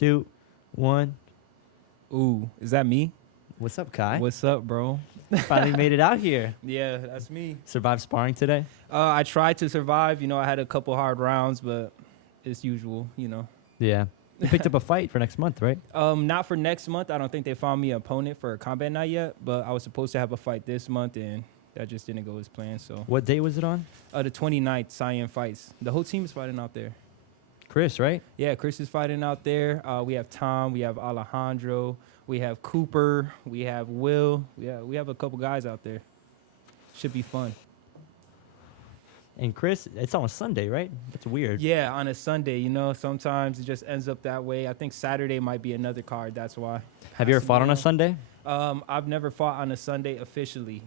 2, 1. Ooh, is that me? What's up, Kai? What's up, bro? Finally made it out here. Yeah, that's me. Survived sparring today? I tried to survive. I had a couple hard rounds, but it's usual, Yeah. You picked up a fight for next month, right? Not for next month. I don't think they found me an opponent for a combat night yet, but I was supposed to have a fight this month, and that just didn't go as planned. So What day was it on? the 29th, Cyan fights. The whole team is fighting out there. Chris, right? Yeah, Chris is fighting out there. We have Tom, we have Alejandro, we have Cooper, we have Will. Yeah, we have a couple guys out there. Should be fun. And Chris, it's on a Sunday, right? That's weird. Yeah, on a Sunday, sometimes it just ends up that way. I think Saturday might be another card. That's why. Have you ever fought on a Sunday? I've never fought on a Sunday officially.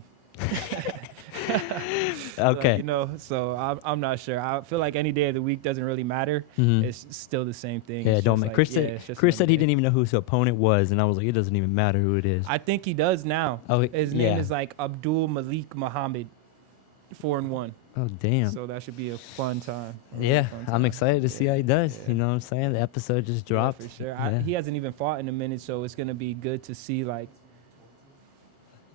Okay. So I'm not sure. I feel like any day of the week doesn't really matter. Mhm. It's still the same thing. Yeah, It's don't just make. like, Chris yeah, said, it's just Chris said another he day. didn't even know who his opponent was, and I was like, it doesn't even matter who it is. I think he does now. Oh, His yeah. name is like Abdul Malik Muhammad, 4-1. Oh, damn. So that should be a fun time. Yeah, Fun I'm time. excited to see how he does. Yeah. You know what I'm saying? The episode just Yeah, dropped. for sure. Yeah. He hasn't even fought in a minute, so it's gonna be good to see. Like,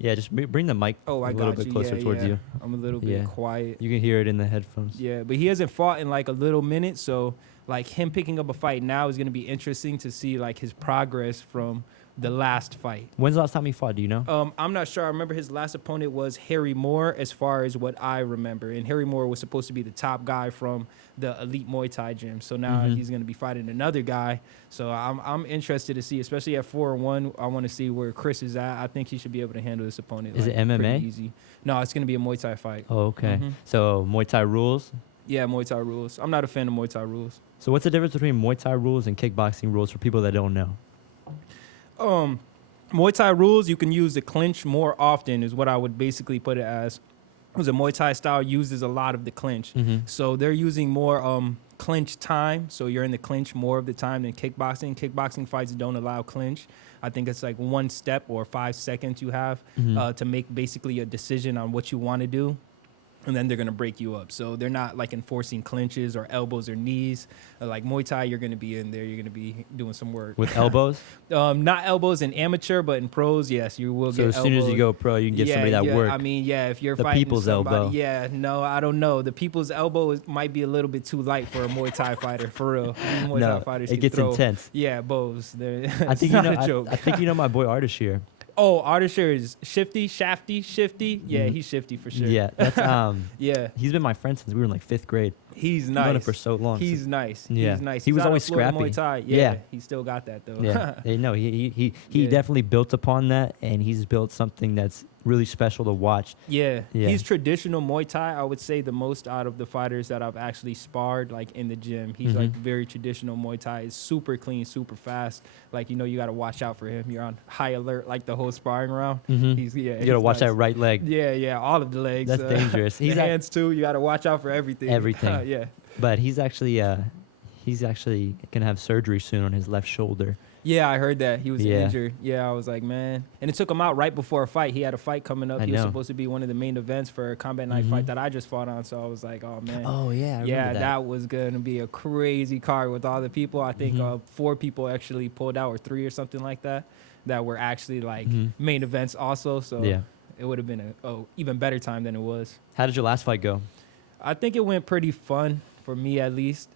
Yeah, just bring the mic oh, a I little got bit you. closer Yeah, towards yeah. you. I'm a little Yeah. bit quiet. You can hear it in the headphones. Yeah, but he hasn't fought in like a little minute, so like him picking up a fight now is gonna be interesting to see like his progress from the last fight. When's the last time he fought? Do you know? I'm not sure. I remember his last opponent was Harry Moore, as far as what I remember. And Harry Moore was supposed to be the top guy from the elite Muay Thai gym. So now Mhm. he's going to be fighting another guy. So I'm interested to see, especially at 4-1. I want to see where Chris is at. I think he should be able to handle this opponent. Is it pretty MMA? Easy. No, it's going to be a Muay Thai fight. Oh, okay. Mhm. So Muay Thai rules. Yeah, Muay Thai rules. I'm not a fan of Muay Thai rules. So what's the difference between Muay Thai rules and kickboxing rules for people that don't know? Muay Thai rules, you can use the clinch more often is what I would basically put it as. Because the Muay Thai style uses a lot of the clinch. Mhm. So they're using more clinch time. So you're in the clinch more of the time than kickboxing. Kickboxing fights don't allow clinch. I think it's like 1 step or 5 seconds you have Mhm. to make basically a decision on what you want to do. And then they're going to break you up. So they're not like enforcing clinches or elbows or knees. Like Muay Thai, you're going to be in there. You're going to be doing some work. With elbows. Not elbows in amateur, but in pros, yes, you will So get as soon as you elbowed. go pro, you can give somebody that yeah, work. I mean, yeah, if you're The fighting people's somebody, elbow. yeah, no, I don't know. The people's elbow might be a little bit too light for a Muay Thai fighter, for real. Muay No, Thai fighters it can gets throw, intense. Yeah, bows. I think you know. a joke. I think you know my boy Artist here. Oh, Artisher is shifty. Yeah, Mhm. he's shifty for sure. Yeah, that's Yeah, He's been my friend since we were in like 5th grade. he's I've known him nice. for so long. He's nice. Yeah. He's nice. He He's was out of always Florida scrappy. Muay Thai. Yeah. He still got that though. Yeah, no, he Yeah. definitely built upon that, and he's built something that's really special to watch. Yeah. Yeah. He's traditional Muay Thai. I would say the most out of the fighters that I've actually sparred, like in the gym. He's like Mhm. very traditional Muay Thai. It's super clean, super fast. Like, you got to watch out for him. You're on high alert like the whole sparring round. Mhm. He's You gotta watch nice. that right leg. Yeah, all of the legs. That's dangerous. The hands too. You got to watch out for everything. Everything. Yeah. But he's actually gonna have surgery soon on his left shoulder. Yeah, I heard that. He was Yeah. injured. Yeah, I was like, man. And it took him out right before a fight. He had a fight coming up. I He was know. supposed to be one of the main events for a combat night Mhm. fight that I just fought on. So I was like, oh, man. Oh yeah, I Yeah, remember that was going to be a crazy card with all the people. I think Mhm. 4 people actually pulled out, or 3 or something like that were actually like Mhm. main events also. So Yeah. it would have been a even better time than it was. How did your last fight go? I think it went pretty fun for me, at least.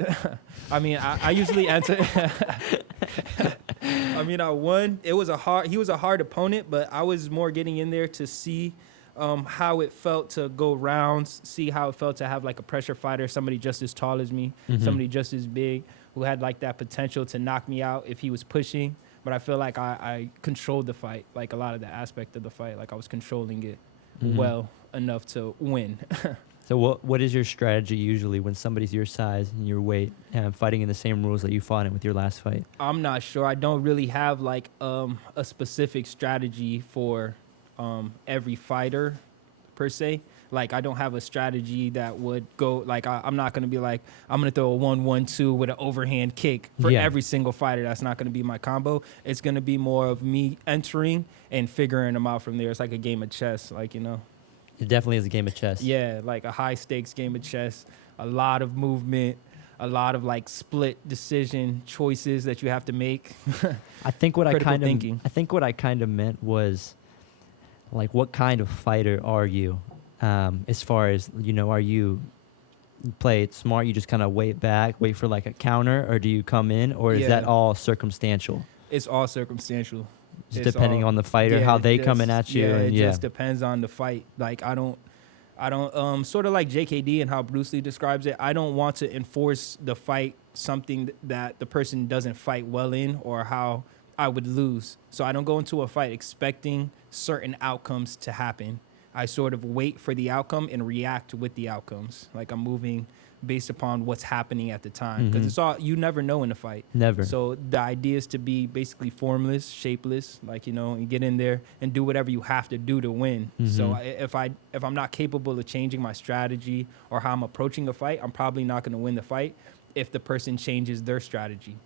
I mean, I usually answer. I mean, I won. He was a hard opponent, but I was more getting in there to see how it felt to go rounds, see how it felt to have like a pressure fighter, somebody just as tall as me, Mhm. somebody just as big, who had like that potential to knock me out if he was pushing. But I feel like I controlled the fight, like a lot of the aspect of the fight, like I was controlling it Mhm. well enough to win. So what is your strategy usually when somebody's your size and your weight fighting in the same rules that you fought in with your last fight? I'm not sure. I don't really have like a specific strategy for every fighter per se. Like, I don't have a strategy that would go like I'm not going to be like I'm going to throw a 1-1-2 with an overhand kick for Yeah. every single fighter. That's not going to be my combo. It's going to be more of me entering and figuring them out from there. It's like a game of chess, like, It definitely is a game of chess. Yeah, like a high stakes game of chess, a lot of movement, a lot of like split decision choices that you have to make. I think what Critical thinking. I think what I kind of meant was like, what kind of fighter are you? As far as, you know, are you play it smart, you just kind of wait back, wait for like a counter, or do you come in, or is that Yeah. all circumstantial? It's all circumstantial. Just It's depending all- on the fighter, yeah, how it they coming just- at you. Yeah, and it just depends on the fight. Like I don't sort of like JKD and how Bruce Lee describes it. I don't want to enforce the fight something that the person doesn't fight well in, or how I would lose. So I don't go into a fight expecting certain outcomes to happen. I sort of wait for the outcome and react with the outcomes. Like I'm moving based upon what's happening at the time, because it's all, you never know in a fight. Never. So the idea is to be basically formless, shapeless, like, you know, and get in there and do whatever you have to do to win. So if I'm not capable of changing my strategy or how I'm approaching a fight, I'm probably not going to win the fight if the person changes their strategy.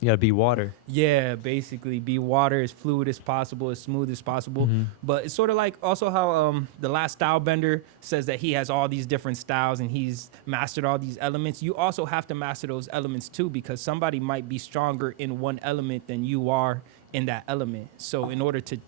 You gotta be water. Yeah, basically be water, as fluid as possible, as smooth as possible. But it's sort of like also how the last style bender says that he has all these different styles and he's mastered all these elements. You also have to master those elements too, because somebody might be stronger in one element than you are in that element. So in order to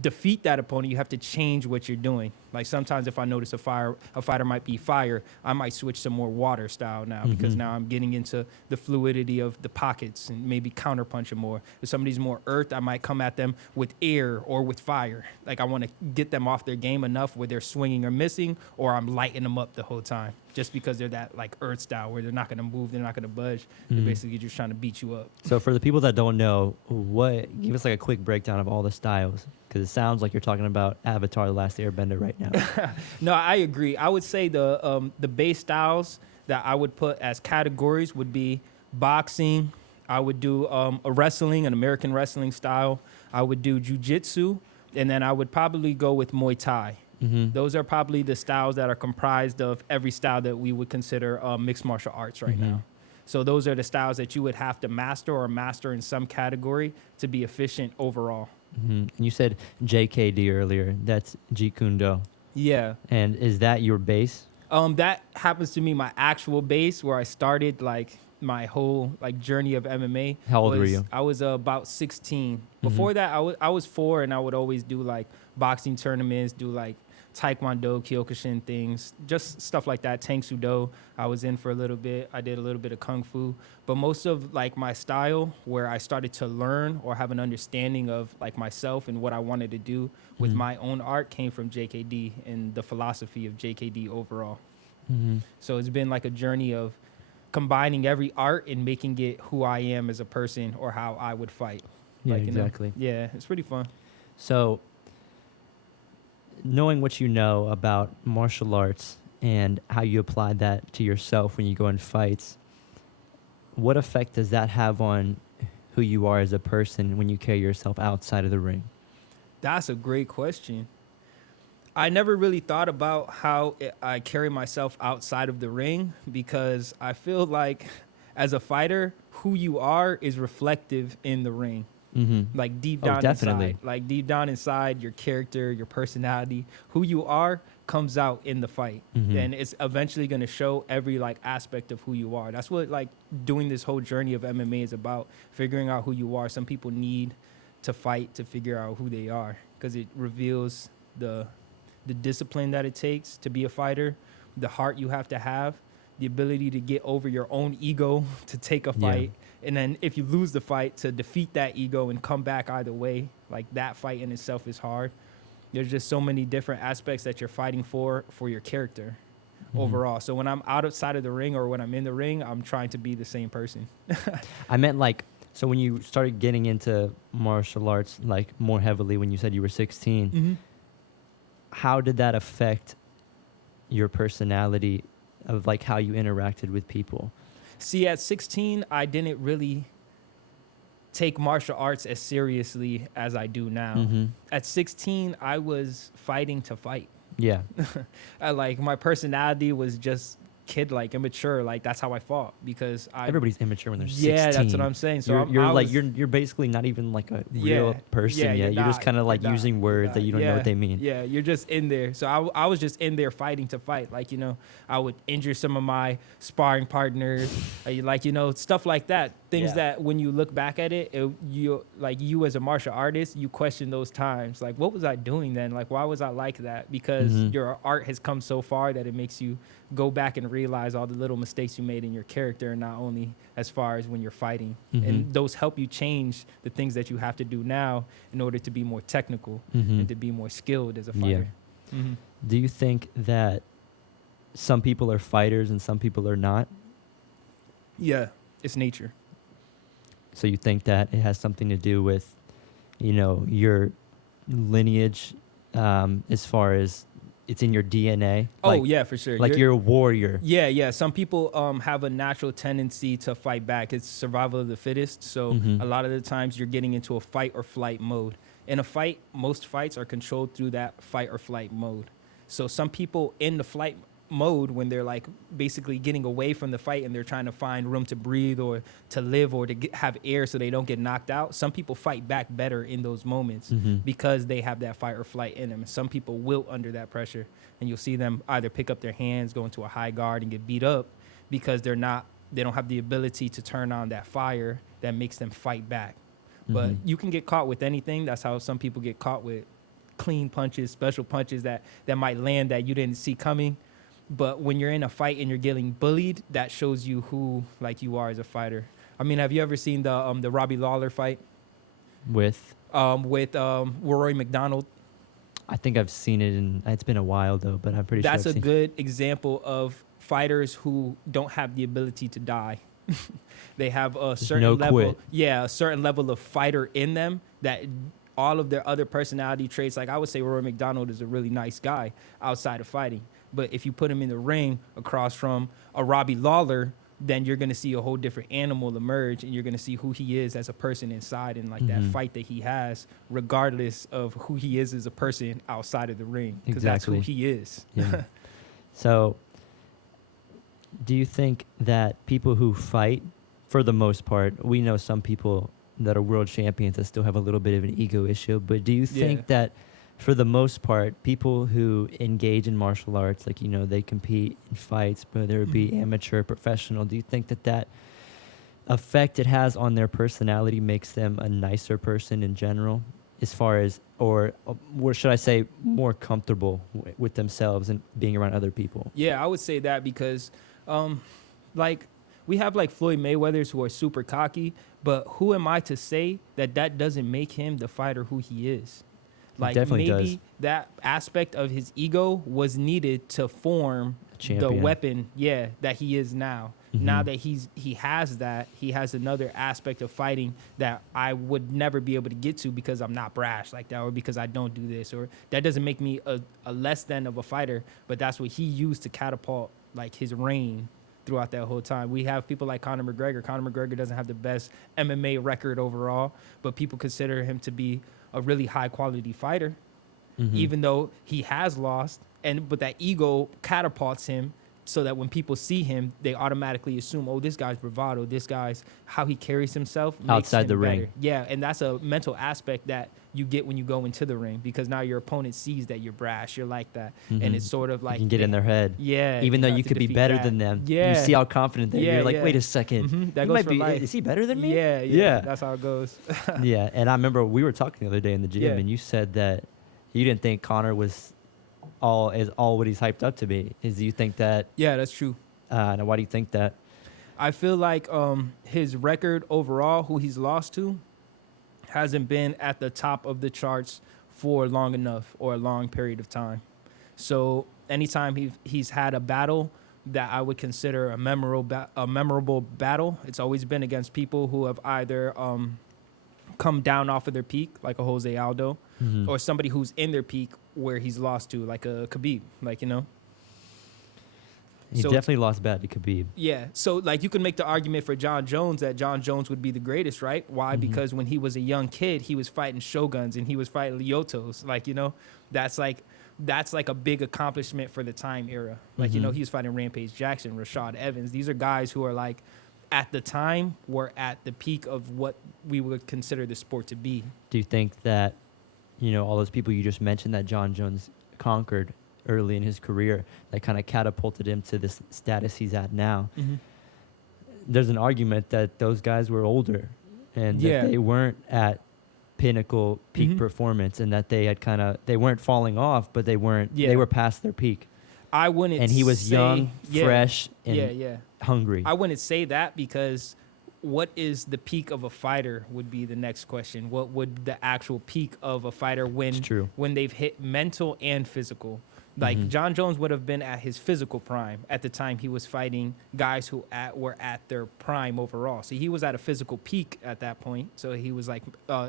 defeat that opponent, you have to change what you're doing. Like sometimes if I notice a fighter might be fire, I might switch to more water style now, because now I'm getting into the fluidity of the pockets and maybe counterpunch them more. If somebody's more earth, I might come at them with air or with fire. Like I want to get them off their game enough where they're swinging or missing, or I'm lighting them up the whole time, just because they're that like earth style where they're not going to move, they're not going to budge. They're basically just trying to beat you up. So for the people that don't know, give us like a quick breakdown of all the styles, because it sounds like you're talking about Avatar: The Last Airbender right now. No, I agree. I would say the base styles that I would put as categories would be boxing. I would do a wrestling, an American wrestling style. I would do jiu-jitsu, and then I would probably go with Muay Thai. Those are probably the styles that are comprised of every style that we would consider mixed martial arts right now. So those are the styles that you would have to master or master in some category to be efficient overall. And you said JKD earlier. That's Jeet Kune Do. Yeah. And is that your base? That happens to be my actual base, where I started like my whole like journey of MMA. How old were you? I was about 16. Before that, I was 4, and I would always do like boxing tournaments, do like Taekwondo, Kyokushin things, just stuff like that. Tang Sudo, I was in for a little bit. I did a little bit of Kung Fu. But most of like my style, where I started to learn or have an understanding of like myself and what I wanted to do with my own art, came from JKD and the philosophy of JKD overall. So it's been like a journey of combining every art and making it who I am as a person, or how I would fight. Yeah, Like, you know, exactly. yeah, it's pretty fun. So, knowing what you know about martial arts and how you apply that to yourself when you go in fights, what effect does that have on who you are as a person when you carry yourself outside of the ring? That's a great question. I never really thought about how I carry myself outside of the ring, because I feel like as a fighter, who you are is reflective in the ring. Like deep down inside, like deep down inside, your character, your personality, who you are comes out in the fight, and it's eventually going to show every like aspect of who you are. That's what like doing this whole journey of MMA is about, figuring out who you are. Some people need to fight to figure out who they are, because it reveals the discipline that it takes to be a fighter, the heart you have to have, the ability to get over your own ego to take a fight. And then if you lose the fight, to defeat that ego and come back either way. Like that fight in itself is hard. There's just so many different aspects that you're fighting for your character overall. So when I'm outside of the ring, or when I'm in the ring, I'm trying to be the same person. I meant like, so when you started getting into martial arts like more heavily, when you said you were 16, how did that affect your personality of like how you interacted with people? See, at 16, I didn't really take martial arts as seriously as I do now. At 16, I was fighting to fight. Yeah. Like my personality was just kid-like, immature. Like that's how I fought because Everybody's immature when they're 16. Yeah, that's what I'm saying. So you're basically not even like a real person yet. You're just kind of like using words that you don't know what they mean. Yeah, you're just in there. So I was just in there fighting to fight. Like, I would injure some of my sparring partners, like, stuff like that. Things that when you look back at it, you as a martial artist, you question those times. Like, what was I doing then? Like, why was I like that? Because your art has come so far that it makes you go back and realize all the little mistakes you made in your character, and not only as far as when you're fighting. And those help you change the things that you have to do now in order to be more technical and to be more skilled as a fighter. Do you think that some people are fighters and some people are not? Yeah, it's nature. So you think that it has something to do with, your lineage, as far as it's in your DNA? Yeah, for sure. Like you're a warrior. Yeah. Some people have a natural tendency to fight back. It's survival of the fittest. So a lot of the times you're getting into a fight or flight mode. In a fight, most fights are controlled through that fight or flight mode. So some people in the flight mode, when they're like basically getting away from the fight and they're trying to find room to breathe or to live or to have air so they don't get knocked out, some people fight back better in those moments because they have that fight or flight in them. Some people wilt under that pressure, and you'll see them either pick up their hands, go into a high guard, and get beat up because they don't have the ability to turn on that fire that makes them fight back. But you can get caught with anything. That's how some people get caught with clean punches, special punches that might land that you didn't see coming. But when you're in a fight and you're getting bullied, that shows you who you are as a fighter. I mean, have you ever seen the Robbie Lawler fight With Rory McDonald? I think I've seen it, and it's been a while though, but I'm pretty sure That's a good example of fighters who don't have the ability to die. They have a certain level, a certain level of fighter in them that all of their other personality traits. Like I would say, Rory McDonald is a really nice guy outside of fighting. But if you put him in the ring across from a Robbie Lawler, then you're going to see a whole different animal emerge, and you're going to see who he is as a person inside and that fight that he has, regardless of who he is as a person outside of the ring, because that's who he is. Yeah. So do you think that people who fight, for the most part, we know some people that are world champions that still have a little bit of an ego issue, but do you think that for the most part, people who engage in martial arts, they compete in fights, whether it be amateur, professional, do you think that effect it has on their personality makes them a nicer person in general, as far as, or should I say, more comfortable with themselves and being around other people? Yeah, I would say that because, we have Floyd Mayweathers who are super cocky, but who am I to say that doesn't make him the fighter who he is? Maybe that aspect of his ego was needed to form the weapon, that he is now. Now that he has that, he has another aspect of fighting that I would never be able to get to because I'm not brash like that, or because I don't do this, or that doesn't make me a less than of a fighter. But that's what he used to catapult his reign throughout that whole time. We have people like Conor McGregor. Conor McGregor doesn't have the best MMA record overall, but people consider him to be a really high quality fighter, even though he has lost. But that ego catapults him so that when people see him, they automatically assume, oh, this guy's bravado, this guy's how he carries himself outside the ring. Yeah, and that's a mental aspect that you get when you go into the ring, because now your opponent sees that you're brash, you're like that, and it's sort of like you can get in their head. Yeah, even though you could be better than them. Yeah, you see how confident they are. You're like, wait a second, that goes for life. Is he better than me? Yeah, that's how it goes. Yeah, and I remember we were talking the other day in the gym, and you said that you didn't think Conor was all what he's hyped up to be. Do you think that? Yeah, that's true. Now, why do you think that? I feel like his record overall, who he's lost to, hasn't been at the top of the charts for long enough or a long period of time. So anytime he's had a battle that I would consider a memorable battle, it's always been against people who have either come down off of their peak, like a Jose Aldo, or somebody who's in their peak where he's lost to, like a Khabib, He definitely lost bad to Khabib. Yeah, so you can make the argument for John Jones that John Jones would be the greatest, right? Why? Because when he was a young kid, he was fighting shoguns and he was fighting Lyotos, that's that's like a big accomplishment for the time era. Like, you know, he was fighting Rampage Jackson, Rashad Evans. These are guys who are like, at the time, were at the peak of what we would consider the sport to be. Do you think that, you know, all those people you just mentioned that John Jones conquered early in his career, that kind of catapulted him to this status he's at now? There's an argument that those guys were older and that they weren't at pinnacle peak performance, and that they had they weren't falling off, but they were past their peak. I wouldn't And he was say, young, fresh, and hungry. I wouldn't say that, because what is the peak of a fighter would be the next question. What would the actual peak of a fighter when they've hit mental and physical? Like John Jones would have been at his physical prime at the time he was fighting guys who were at their prime overall. So he was at a physical peak at that point. So he was like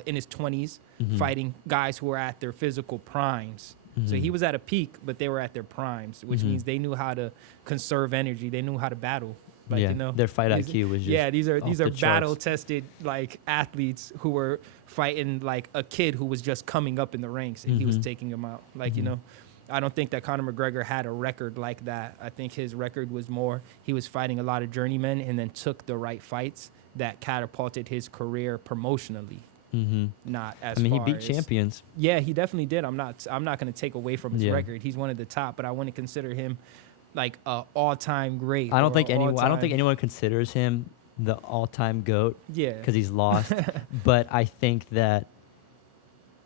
in his 20s fighting guys who were at their physical primes. So he was at a peak, but they were at their primes, which means they knew how to conserve energy. They knew how to battle. Like, you know, their fight IQ was just these are battle tested like athletes who were fighting like a kid who was just coming up in the ranks, and he was taking them out. Like, you know, I don't think that Conor McGregor had a record like that. I think his record was more, he was fighting a lot of journeymen and then took the right fights that catapulted his career promotionally. Not as far he beat champions. Yeah, he definitely did. I'm not going to take away from his record. He's one of the top, but I wouldn't consider him like a all-time great. I don't think anyone considers him the all-time GOAT. Yeah, because he's lost. But I think that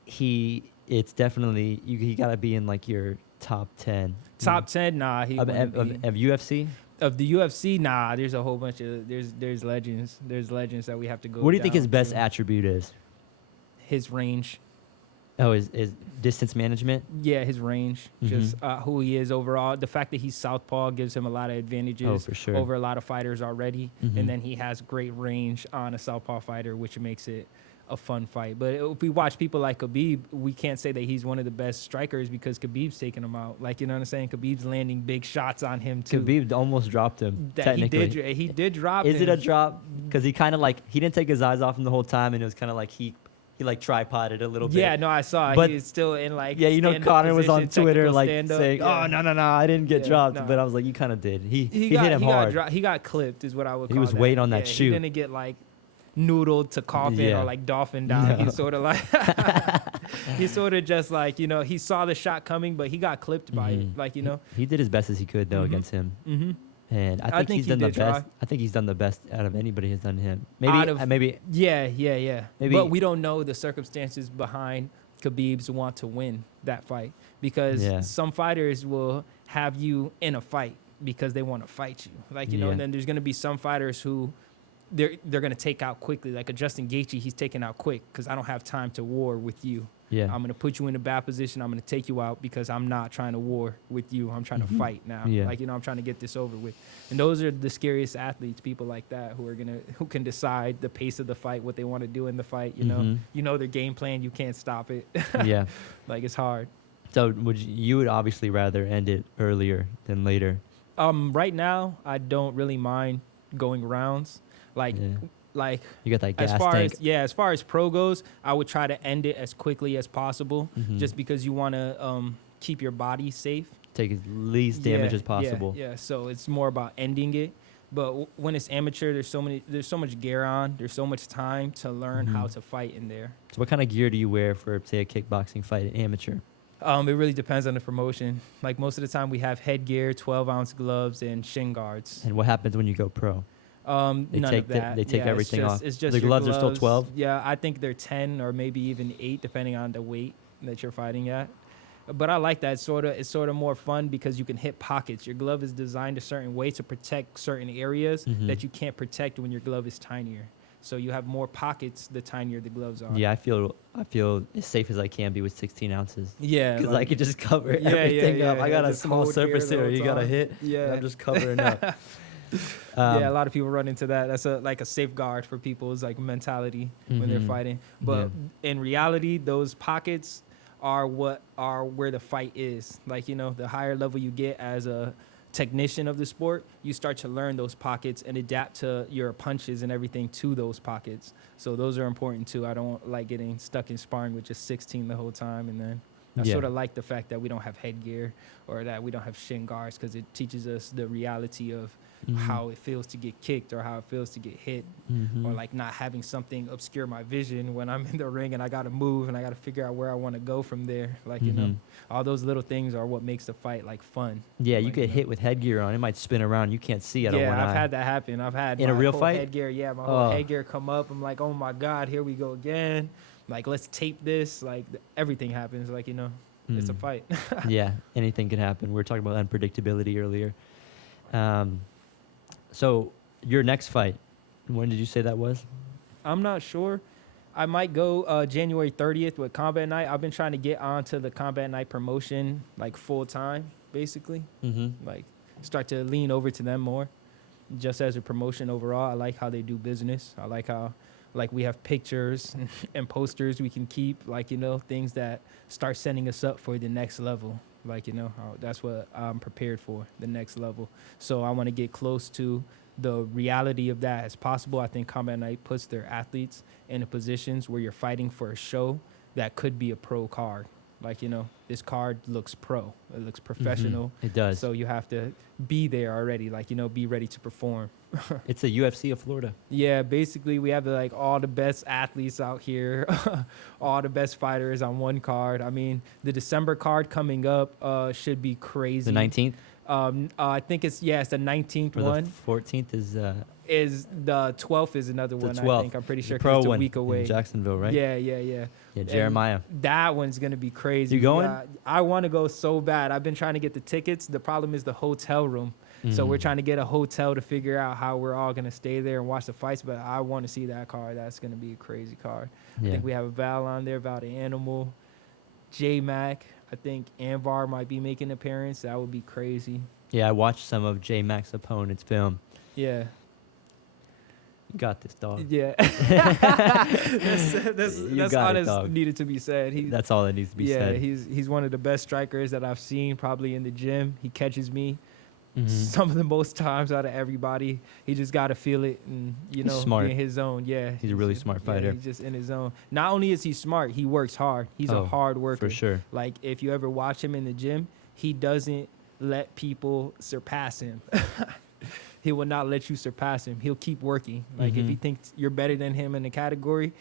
it's definitely he got to be in like your top 10. Top 10? Nah, he of UFC. Of the UFC, nah. There's a whole bunch of there's legends. There's legends that we have to go. What do you think his best attribute is? His range. Oh, his distance management? Yeah, his range. Just who he is overall. The fact that he's southpaw gives him a lot of advantages for sure. over a lot of fighters already. And then he has great range on a southpaw fighter, which makes it a fun fight. But if we watch people like Khabib, we can't say that he's one of the best strikers because Khabib's taking him out. Like, you know what I'm saying? Khabib's landing big shots on him, too. Khabib almost dropped him, technically. He did drop him. Is it a drop? Because he kind of like, he didn't take his eyes off him the whole time, and it was kind of like he like tripoded a little bit. Yeah, no, I saw. But he was still in like. Yeah, you know, Connor was on Twitter like saying, yeah. "Oh no, I didn't get dropped," but I was like, "You kind of did." He hit him hard. He got clipped, is what I would call it. He was weight on that shoe. He didn't get like noodled to coffin or like dolphin down. No. He sort of like he sort of just like, you know, he saw the shot coming, but he got clipped by it. Like, you know, he did his best as he could though against him. And I think he's done the best. I think he's done the best out of anybody has done to him. Maybe. Yeah. Maybe, but we don't know the circumstances behind Khabib's want to win that fight, because some fighters will have you in a fight because they want to fight you. Like, you know, and then there's going to be some fighters who they're going to take out quickly. Like a Justin Gaethje, he's taken out quick because I don't have time to war with you. Yeah, I'm going to put you in a bad position. I'm going to take you out because I'm not trying to war with you. I'm trying to fight now. Yeah. Like, you know, I'm trying to get this over with. And those are the scariest athletes, people like that who can decide the pace of the fight, what they want to do in the fight. You know their game plan. You can't stop it. Yeah, like it's hard. So you would obviously rather end it earlier than later? Right now, I don't really mind going rounds. Like you got that gas tank. As far as pro goes, I would try to end it as quickly as possible, just because you want to keep your body safe, take as least damage as possible. Yeah, so it's more about ending it. But when it's amateur, there's so much gear on. There's so much time to learn how to fight in there. So what kind of gear do you wear for, say, a kickboxing fight, amateur? It really depends on the promotion. Like most of the time, we have headgear, 12-ounce gloves, and shin guards. And what happens when you go pro? None of that. They take everything off. It's just the gloves are still 12? Yeah, I think they're 10 or maybe even 8, depending on the weight that you're fighting at. But I like that. It's sort of more fun because you can hit pockets. Your glove is designed a certain way to protect certain areas that you can't protect when your glove is tinier. So you have more pockets the tinier the gloves are. Yeah, I feel as safe as I can be with 16 ounces. Yeah. Because I could just cover everything up. I got a small surface here. You got to hit. Yeah. I'm just covering up. A lot of people run into that. That's like a safeguard for people's like mentality when they're fighting. But in reality, those pockets are where the fight is. Like, you know, the higher level you get as a technician of the sport, you start to learn those pockets and adapt to your punches and everything to those pockets. So those are important too. I don't like getting stuck in sparring with just 16 the whole time and then I Yeah. sort of like the fact that we don't have headgear or that we don't have shin guards, because it teaches us the reality of how it feels to get kicked or how it feels to get hit, or like not having something obscure my vision when I'm in the ring and I got to move and I got to figure out where I want to go from there. Like, you know, all those little things are what makes the fight like fun. Yeah, you Like, get know. hit with headgear on. It might spin around. You can't see out of one Yeah, I've eye. had that happen. I've had In a my real whole fight? headgear. Yeah, my whole headgear come up. I'm like, oh my God, here we go again. Like, let's tape this. Like, everything happens. Like, you know, it's a fight. Yeah, anything can happen. We were talking about unpredictability earlier. So your next fight, when did you say that was? I'm not sure. I might go January 30th with Combat Night. I've been trying to get onto the Combat Night promotion like full time, basically. Like start to lean over to them more. Just as a promotion overall, I like how they do business. I like how like we have pictures and posters we can keep, like, you know, things that start setting us up for the next level. Like, you know, that's what I'm prepared for, the next level. So I want to get close to the reality of that as possible. I think Combat Night puts their athletes in positions where you're fighting for a show that could be a pro card. Like, you know, this card looks pro. It looks professional. It does. So you have to be there already, like, you know, be ready to perform. It's a UFC of Florida. Yeah, basically we have like all the best athletes out here, all the best fighters on one card. I mean, the December card coming up should be crazy. The 19th? I think it's the 19th Or one. the 14th Is the 12th is another the one, 12th. I think. I'm pretty sure, The pro because it's a one week away. in Jacksonville, right? Yeah. Yeah, And Jeremiah. that one's going to be crazy. You going? I want to go so bad. I've been trying to get the tickets. The problem is the hotel room. So we're trying to get a hotel to figure out how we're all going to stay there and watch the fights. But I want to see that card. That's going to be a crazy card. Yeah. I think we have Val on there, Val the Animal, J-Mac. I think Anvar might be making an appearance. That would be crazy. Yeah, I watched some of J Mac's opponent's film. Yeah. You got this, dog. Yeah. that's got it, honest dog. needed to be said. That's all that needs to be said. He's one of the best strikers that I've seen probably in the gym. He catches me some of the most times out of everybody. He just got to feel it and, you know, smart. be in his zone. Yeah. He's a really smart fighter. He's just in his zone. Not only is he smart, he works hard. He's a hard worker. For sure. Like, if you ever watch him in the gym, he doesn't let people surpass him. He will not let you surpass him. He'll keep working. Like, if he thinks you're better than him in a category,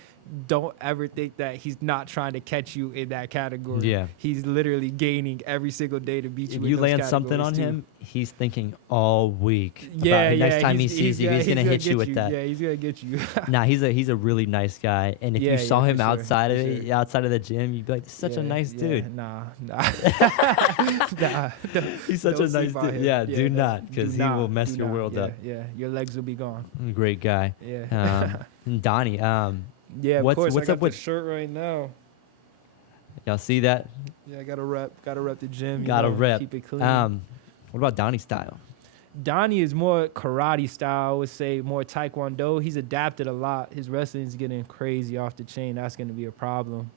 don't ever think that he's not trying to catch you in that category. Yeah. He's literally gaining every single day to beat you. If in you those land something on categories, too. him, he's thinking all week. Yeah, about yeah. Next time he sees you, he's gonna hit you with that. Yeah, he's gonna get you. Nah, he's a really nice guy. And if Yeah, you saw yeah, him for sure, outside of for it, sure. outside of the gym, you'd be like, this is such a nice dude. Nah. He's such a Don't nice sleep on dude. him. Yeah, do no, not, because do he will not, mess do your not. world Yeah, up. Yeah, your legs will be gone. Great guy. Yeah. And Donnie, Yeah, of what's course. what's I up got with the shirt right now? y'all? See that? Yeah, I gotta rep the gym. you Gotta know, rep. Keep it clean. What about Donnie style? Donnie is more karate style. I would say more taekwondo. He's adapted a lot. His wrestling's getting crazy off the chain. That's gonna be a problem.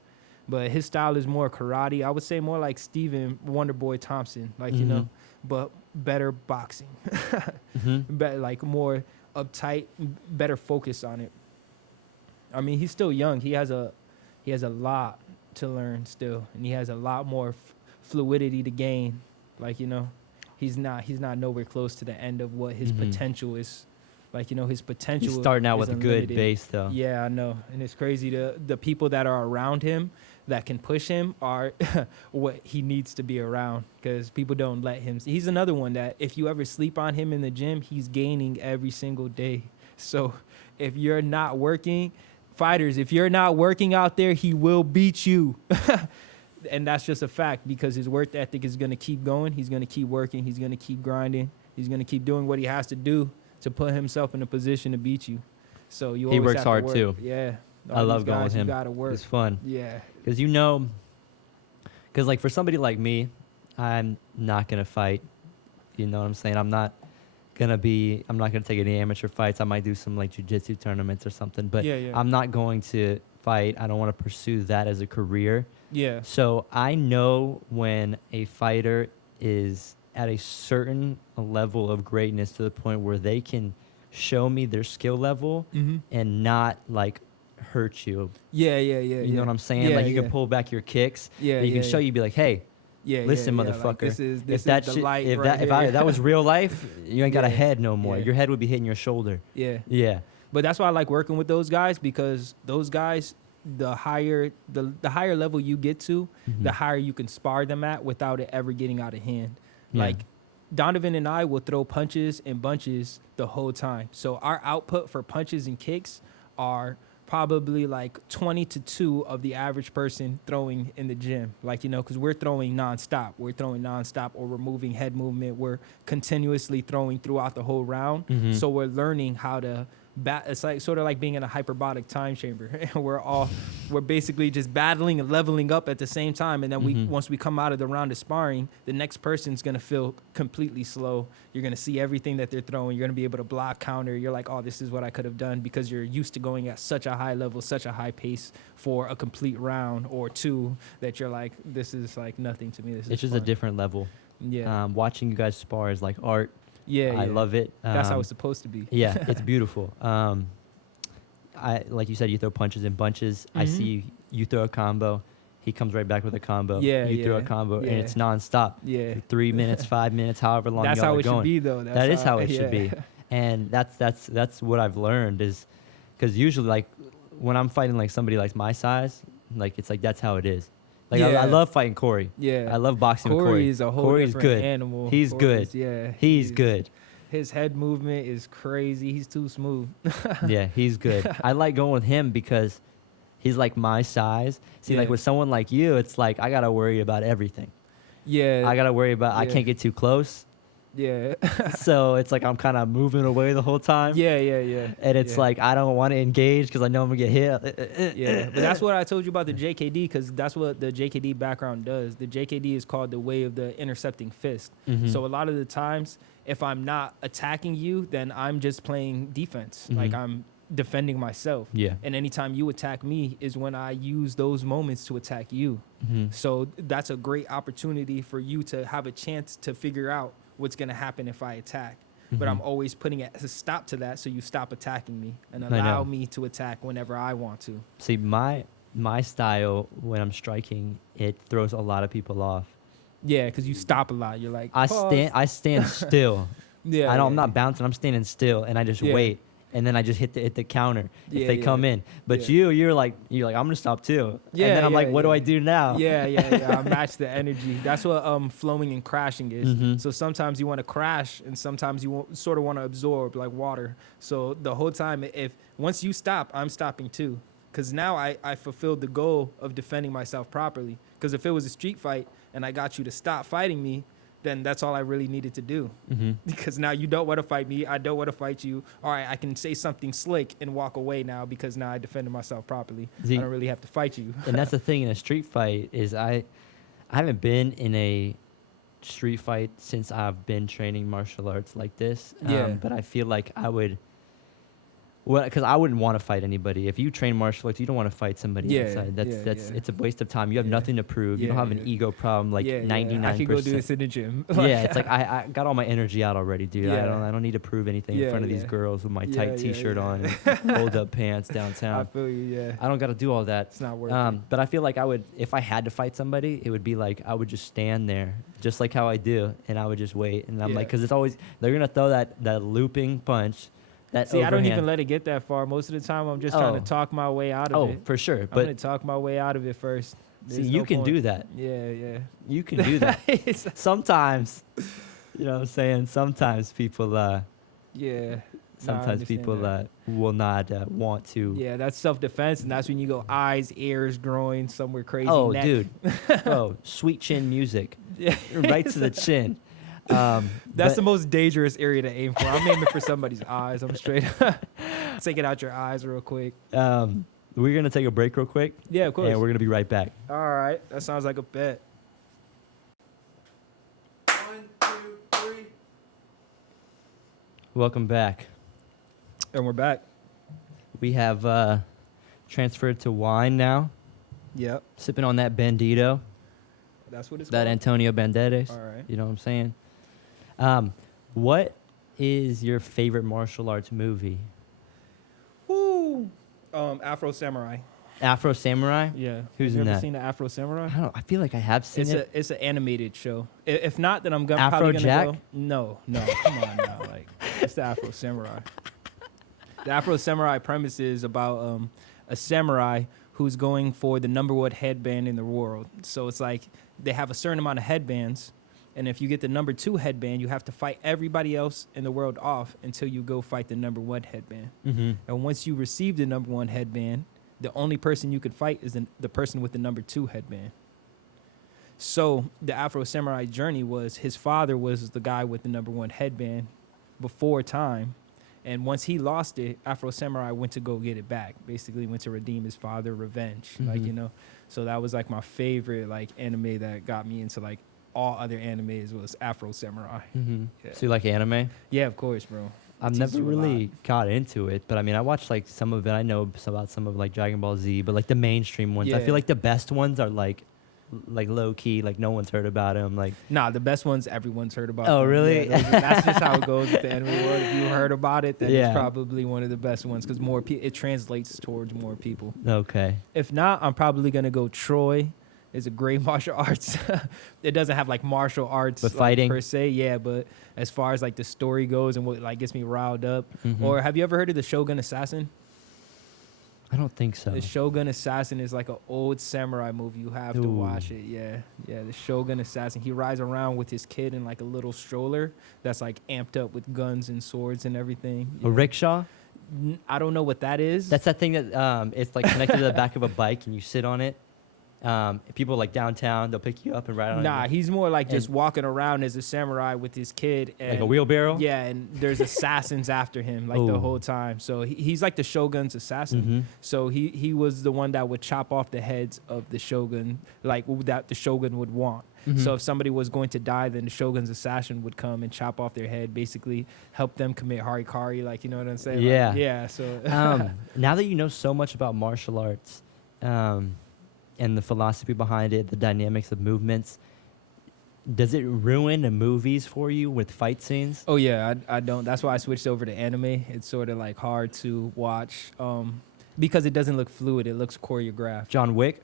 But his style is more karate. I would say more like Steven Wonderboy Thompson, like, you know, but better boxing. Better, like more uptight, better focus on it. I mean, he's still young. He has a lot to learn still, and he has a lot more fluidity to gain. Like, you know, he's not nowhere close to the end of what his potential is. Like, you know, his potential. He's starting out is with a unlimited. good base, though. Yeah, I know, and it's crazy. The people that are around him that can push him are what he needs to be around, because people don't let him. He's another one that if you ever sleep on him in the gym, he's gaining every single day. So if you're not working, fighters, if you're not working out there, he will beat you. And that's just a fact, because his work ethic is going to keep going. He's going to keep working. He's going to keep grinding. He's going to keep doing what he has to do to put himself in a position to beat you. So you He always works have to hard work. too. Yeah. I love going with You him. gotta work. It's fun. Yeah. Because like for somebody like me, I'm not going to fight. You know what I'm saying? I'm not going to take any amateur fights. I might do some like jiu-jitsu tournaments or something, but Yeah. I'm not going to fight. I don't want to pursue that as a career. Yeah. So I know when a fighter is at a certain level of greatness to the point where they can show me their skill level and not like hurt you. Yeah. You know what I'm saying? Yeah, Like you yeah. can pull back your kicks. Yeah, You can yeah, show you be like, hey, Yeah, listen, yeah, motherfucker. Like this if is that the shit, light if right that, if here. I, that was real life, you ain't got a Yeah, head no more. yeah. Your head would be hitting your shoulder. Yeah. Yeah. But that's why I like working with those guys, because those guys, the higher level you get to, the higher you can spar them at without it ever getting out of hand. Yeah. Like Donovan and I will throw punches and bunches the whole time. So our output for punches and kicks are probably like 20 to 2 of the average person throwing in the gym. Like, you know, because we're throwing nonstop. We're throwing nonstop, or we're moving head movement. We're continuously throwing throughout the whole round. So we're learning how to it's like sort of like being in a hyperbolic time chamber. We're basically just battling and leveling up at the same time. And then once we come out of the round of sparring, the next person's going to feel completely slow. You're going to see everything that they're throwing. You're going to be able to block, counter. You're like, oh, this is what I could have done, because you're used to going at such a high level, such a high pace for a complete round or two, that you're like, this is like nothing to me. It's just a different level. Yeah. Watching you guys spar is like art. Yeah. I love it. That's how it's supposed to be. Yeah, it's beautiful. I like you said, you throw punches and bunches. I see you throw a combo, he comes right back with a combo. Yeah, you throw a yeah, combo, and yeah. it's nonstop. Yeah. 3 minutes, 5 minutes, however long That's y'all how are it going. should be, though. That is how it should be, and that's what I've learned is, because usually like when I'm fighting like somebody like my size, like it's like that's how it is. Like I love fighting Corey. Yeah. I love boxing with Corey. Corey is a whole Corey's different good. animal. He's Corey's- good. Yeah. He's good. His head movement is crazy. He's too smooth. Yeah, he's good. I like going with him because he's like my size. See, like Yeah. with someone like you, it's like I gotta worry about everything. Yeah. I gotta worry about I yeah. can't get too close. Yeah. So it's like I'm kind of moving away the whole time. yeah. And it's yeah. like I don't want to engage because I know I'm gonna get hit. Yeah, but that's what I told you about the JKD, because that's what the JKD background does. The JKD is called the way of the intercepting fist. So a lot of the times, if I'm not attacking you, then I'm just playing defense. Like I'm defending myself. Yeah. And anytime you attack me is when I use those moments to attack you. So that's a great opportunity for you to have a chance to figure out what's going to happen if I attack. But I'm always putting a stop to that, so you stop attacking me and allow me to attack whenever I want to. See, my style when I'm striking, it throws a lot of people off. Yeah, because you stop a lot. You're like, I pause. stand still. Yeah, I'm not bouncing. I'm standing still, and I just Yeah. wait, and then I just hit the counter if Yeah, they come in. But yeah. you're like I'm gonna stop too. Yeah, And then I'm yeah, like, what do yeah. I do now? Yeah. I match the energy. That's what flowing and crashing is. Mhm. So sometimes you want to crash, and sometimes you sort of want to absorb like water. So the whole time, once you stop, I'm stopping too. Because now I fulfilled the goal of defending myself properly. Because if it was a street fight and I got you to stop fighting me, then that's all I really needed to do. Because now you don't want to fight me. I don't want to fight you. All right, I can say something slick and walk away now because now I defended myself properly. See, I don't really have to fight you. And that's the thing in a street fight is I haven't been in a street fight since I've been training martial arts like this. Yeah. But I feel like I would. Well, because I wouldn't want to fight anybody. If you train martial arts, you don't want to fight somebody Yeah, outside. That's yeah. it's a waste of time. You have Yeah. nothing to prove. You don't Yeah, have an yeah. ego problem like 99%. I can go do this in the gym. Yeah, it's like I got all my energy out already, dude. Yeah. I don't need to prove anything in Yeah, front of these yeah. girls with my Yeah, tight yeah, T-shirt yeah. on and hold up pants I downtown. feel you, yeah. I don't got to do all that. It's not worth it. But I feel like I would, if I had to fight somebody, it would be like I would just stand there, just like how I do, and I would just wait. And I'm like, Yeah. because it's always they're gonna throw that looping punch. That See, I don't overhand. even let it get that far. Most of the time, I'm just trying to Oh. talk my way out of Oh, it. for sure. I'm going to But talk my way out of it first. see, There's you no can point. do that. Yeah. You can do that. It's- Sometimes, you know what I'm saying? Sometimes people, yeah. No, I sometimes understand people that. will not want to. Yeah, that's self-defense, and that's when you go eyes, ears, groin, somewhere crazy. Oh, neck. dude. Bro, sweet chin music. Yeah. Right to the chin. That's But- the most dangerous area to aim for. I'm aiming for somebody's eyes. I'm straight taking out your eyes real quick. We're going to take a break real quick, Yeah, of course. and we're going to be right back. All right, that sounds like a bet. 1, 2, 3. Welcome back. And we're back. We have transferred to wine now, Yep, sipping on that Bandito, that's what it's that called. Antonio Banderas. All right. You know what I'm saying? What is your favorite martial arts movie? Woo. Afro Samurai. Afro Samurai. Yeah. Who's Have in you ever that? seen the Afro Samurai? I don't. I feel like I have seen it. It's an animated show. If not, then I'm gonna Afro probably gonna Jack? go. No, come on now. Like it's the Afro Samurai. The Afro Samurai premise is about a samurai who's going for the number one headband in the world. So it's like they have a certain amount of headbands, and if you get the number 2 headband, you have to fight everybody else in the world off until you go fight the number 1 headband. Mm-hmm. And once you receive the number 1 headband, the only person you could fight is the person with the number 2 headband. So the Afro Samurai journey was his father was the guy with the number 1 headband before time. And once he lost it, Afro Samurai went to go get it back. Basically went to redeem his father, revenge. Like, you know, so that was like my favorite like anime that got me into like all other animes was Afro Samurai. Mm-hmm. Yeah. So you like anime? Yeah, of course, bro. I've Teaches never you a lot. really got into it, but I mean, I watched like some of it. I know about some of like Dragon Ball Z, but like the mainstream ones. I Yeah. feel like the best ones are like low key, like no one's heard about them. Like, Nah, the best ones everyone's heard about. Oh, them. really? Yeah, that's just how it goes with the anime world. If you heard about it, then Yeah. it's probably one of the best ones because more it translates towards more people. okay, If not, I'm probably gonna go Troy. It's a great martial arts. It doesn't have like martial arts But like, fighting? per se, yeah. But as far as like the story goes and what like gets me riled up, Mhm. or have you ever heard of the Shogun Assassin? I don't think so. The Shogun Assassin is like an old samurai movie. You have to watch Ooh. it. Yeah, yeah. The Shogun Assassin. He rides around with his kid in like a little stroller that's like amped up with guns and swords and everything. A Yeah. rickshaw? I don't know what that is. That's that thing that it's like connected to the back of a bike and you sit on it. People like downtown, they'll pick you up and ride on Nah, it. he's more like just And- walking around as a samurai with his kid. And Like a wheelbarrow? Yeah, and there's assassins after him like the Ooh. whole time. So he's like the Shogun's assassin. Mhm. So he was the one that would chop off the heads of the Shogun, like that the Shogun would want. Mhm. So if somebody was going to die, then the Shogun's assassin would come and chop off their head, basically help them commit harikari, like, you know what I'm saying? Like, Yeah. yeah, so... Now that you know so much about martial arts and the philosophy behind it, the dynamics of movements, does it ruin the movies for you with fight scenes? Oh, yeah, I don't. That's why I switched over to anime. It's sort of, like, hard to watch because it doesn't look fluid. It looks choreographed. John Wick?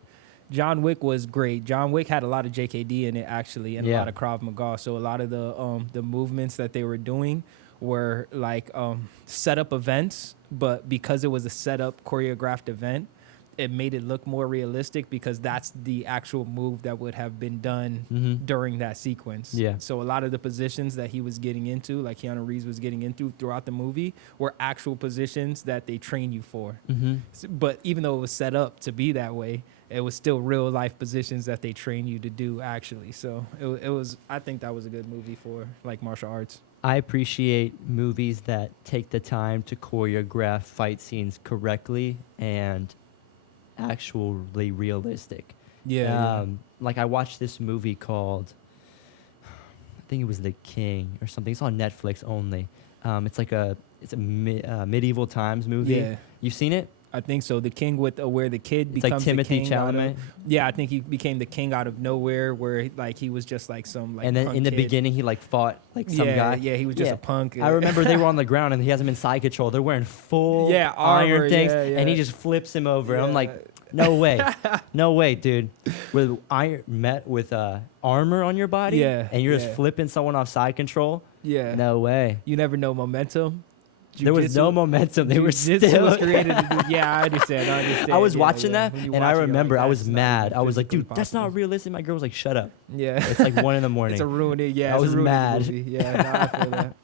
John Wick was great. John Wick had a lot of JKD in it, actually, and a Yeah. lot of Krav Maga. So a lot of the movements that they were doing were like set up events, but because it was a set up choreographed event, it made it look more realistic because that's the actual move that would have been done Mhm. during that sequence. Yeah. So a lot of the positions that he was getting into, like Keanu Reeves was getting into throughout the movie, were actual positions that they train you for. Mhm. But even though it was set up to be that way, it was still real life positions that they train you to do actually. So it was, I think that was a good movie for like martial arts. I appreciate movies that take the time to choreograph fight scenes correctly and actually realistic. Like I watched this movie called, I think it was The King or something. It's on Netflix only. It's like it's a medieval times movie. Yeah. You've seen it? I think so. The king with where the kid It's like becomes Timothy the king out of, Chalamet. yeah, I think he became the king out of nowhere where like he was just like some like And then punk in the kid. beginning, he like fought like some yeah, guy. Yeah, he was just Yeah. a punk. I remember they were on the ground and he has him in side control. They're wearing full Yeah, iron armor, things, yeah, and he yeah. just flips him over. And I'm Yeah. like, no way, no way, dude. With iron met with armor on your body, Yeah, and you're yeah. just flipping someone off side control. Yeah. No way. You never know momentum. There was no momentum. They were Jiu-jitsu still. was created to do, yeah, I understand. I was Yeah, watching yeah. that, When you and I watch it, you're remember like, I was that's not mad. even I was like, physically dude, that's not possible. realistic. My girl was like, shut up. Yeah. It's like 1 a.m. It's a ruining. Yeah, I it's was a ruining mad. movie. Yeah, no, I feel that.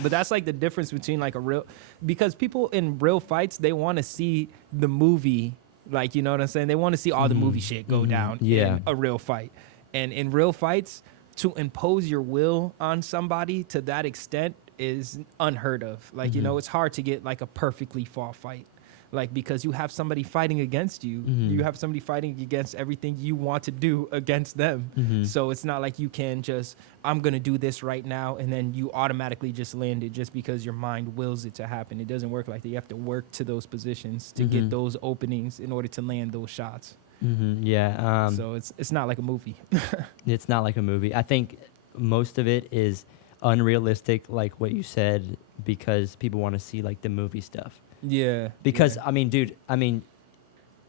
But that's like the difference between like a real, because people in real fights they want to see the movie, like you know what I'm saying. They want to see all the movie shit go down Yeah. in a real fight, and in real fights, to impose your will on somebody to that extent is unheard of. Like you know, it's hard to get like a perfectly fought fight. Like, because you have somebody fighting against you. You have somebody fighting against everything you want to do against them. So it's not like you can just, I'm going to do this right now, and then you automatically just land it just because your mind wills it to happen. It doesn't work like that. You have to work to those positions to get those openings in order to land those shots. Yeah. So it's not like a movie. It's not like a movie. I think most of it is unrealistic, like what you said, because people want to see like the movie stuff. Yeah. Because yeah. I mean, dude,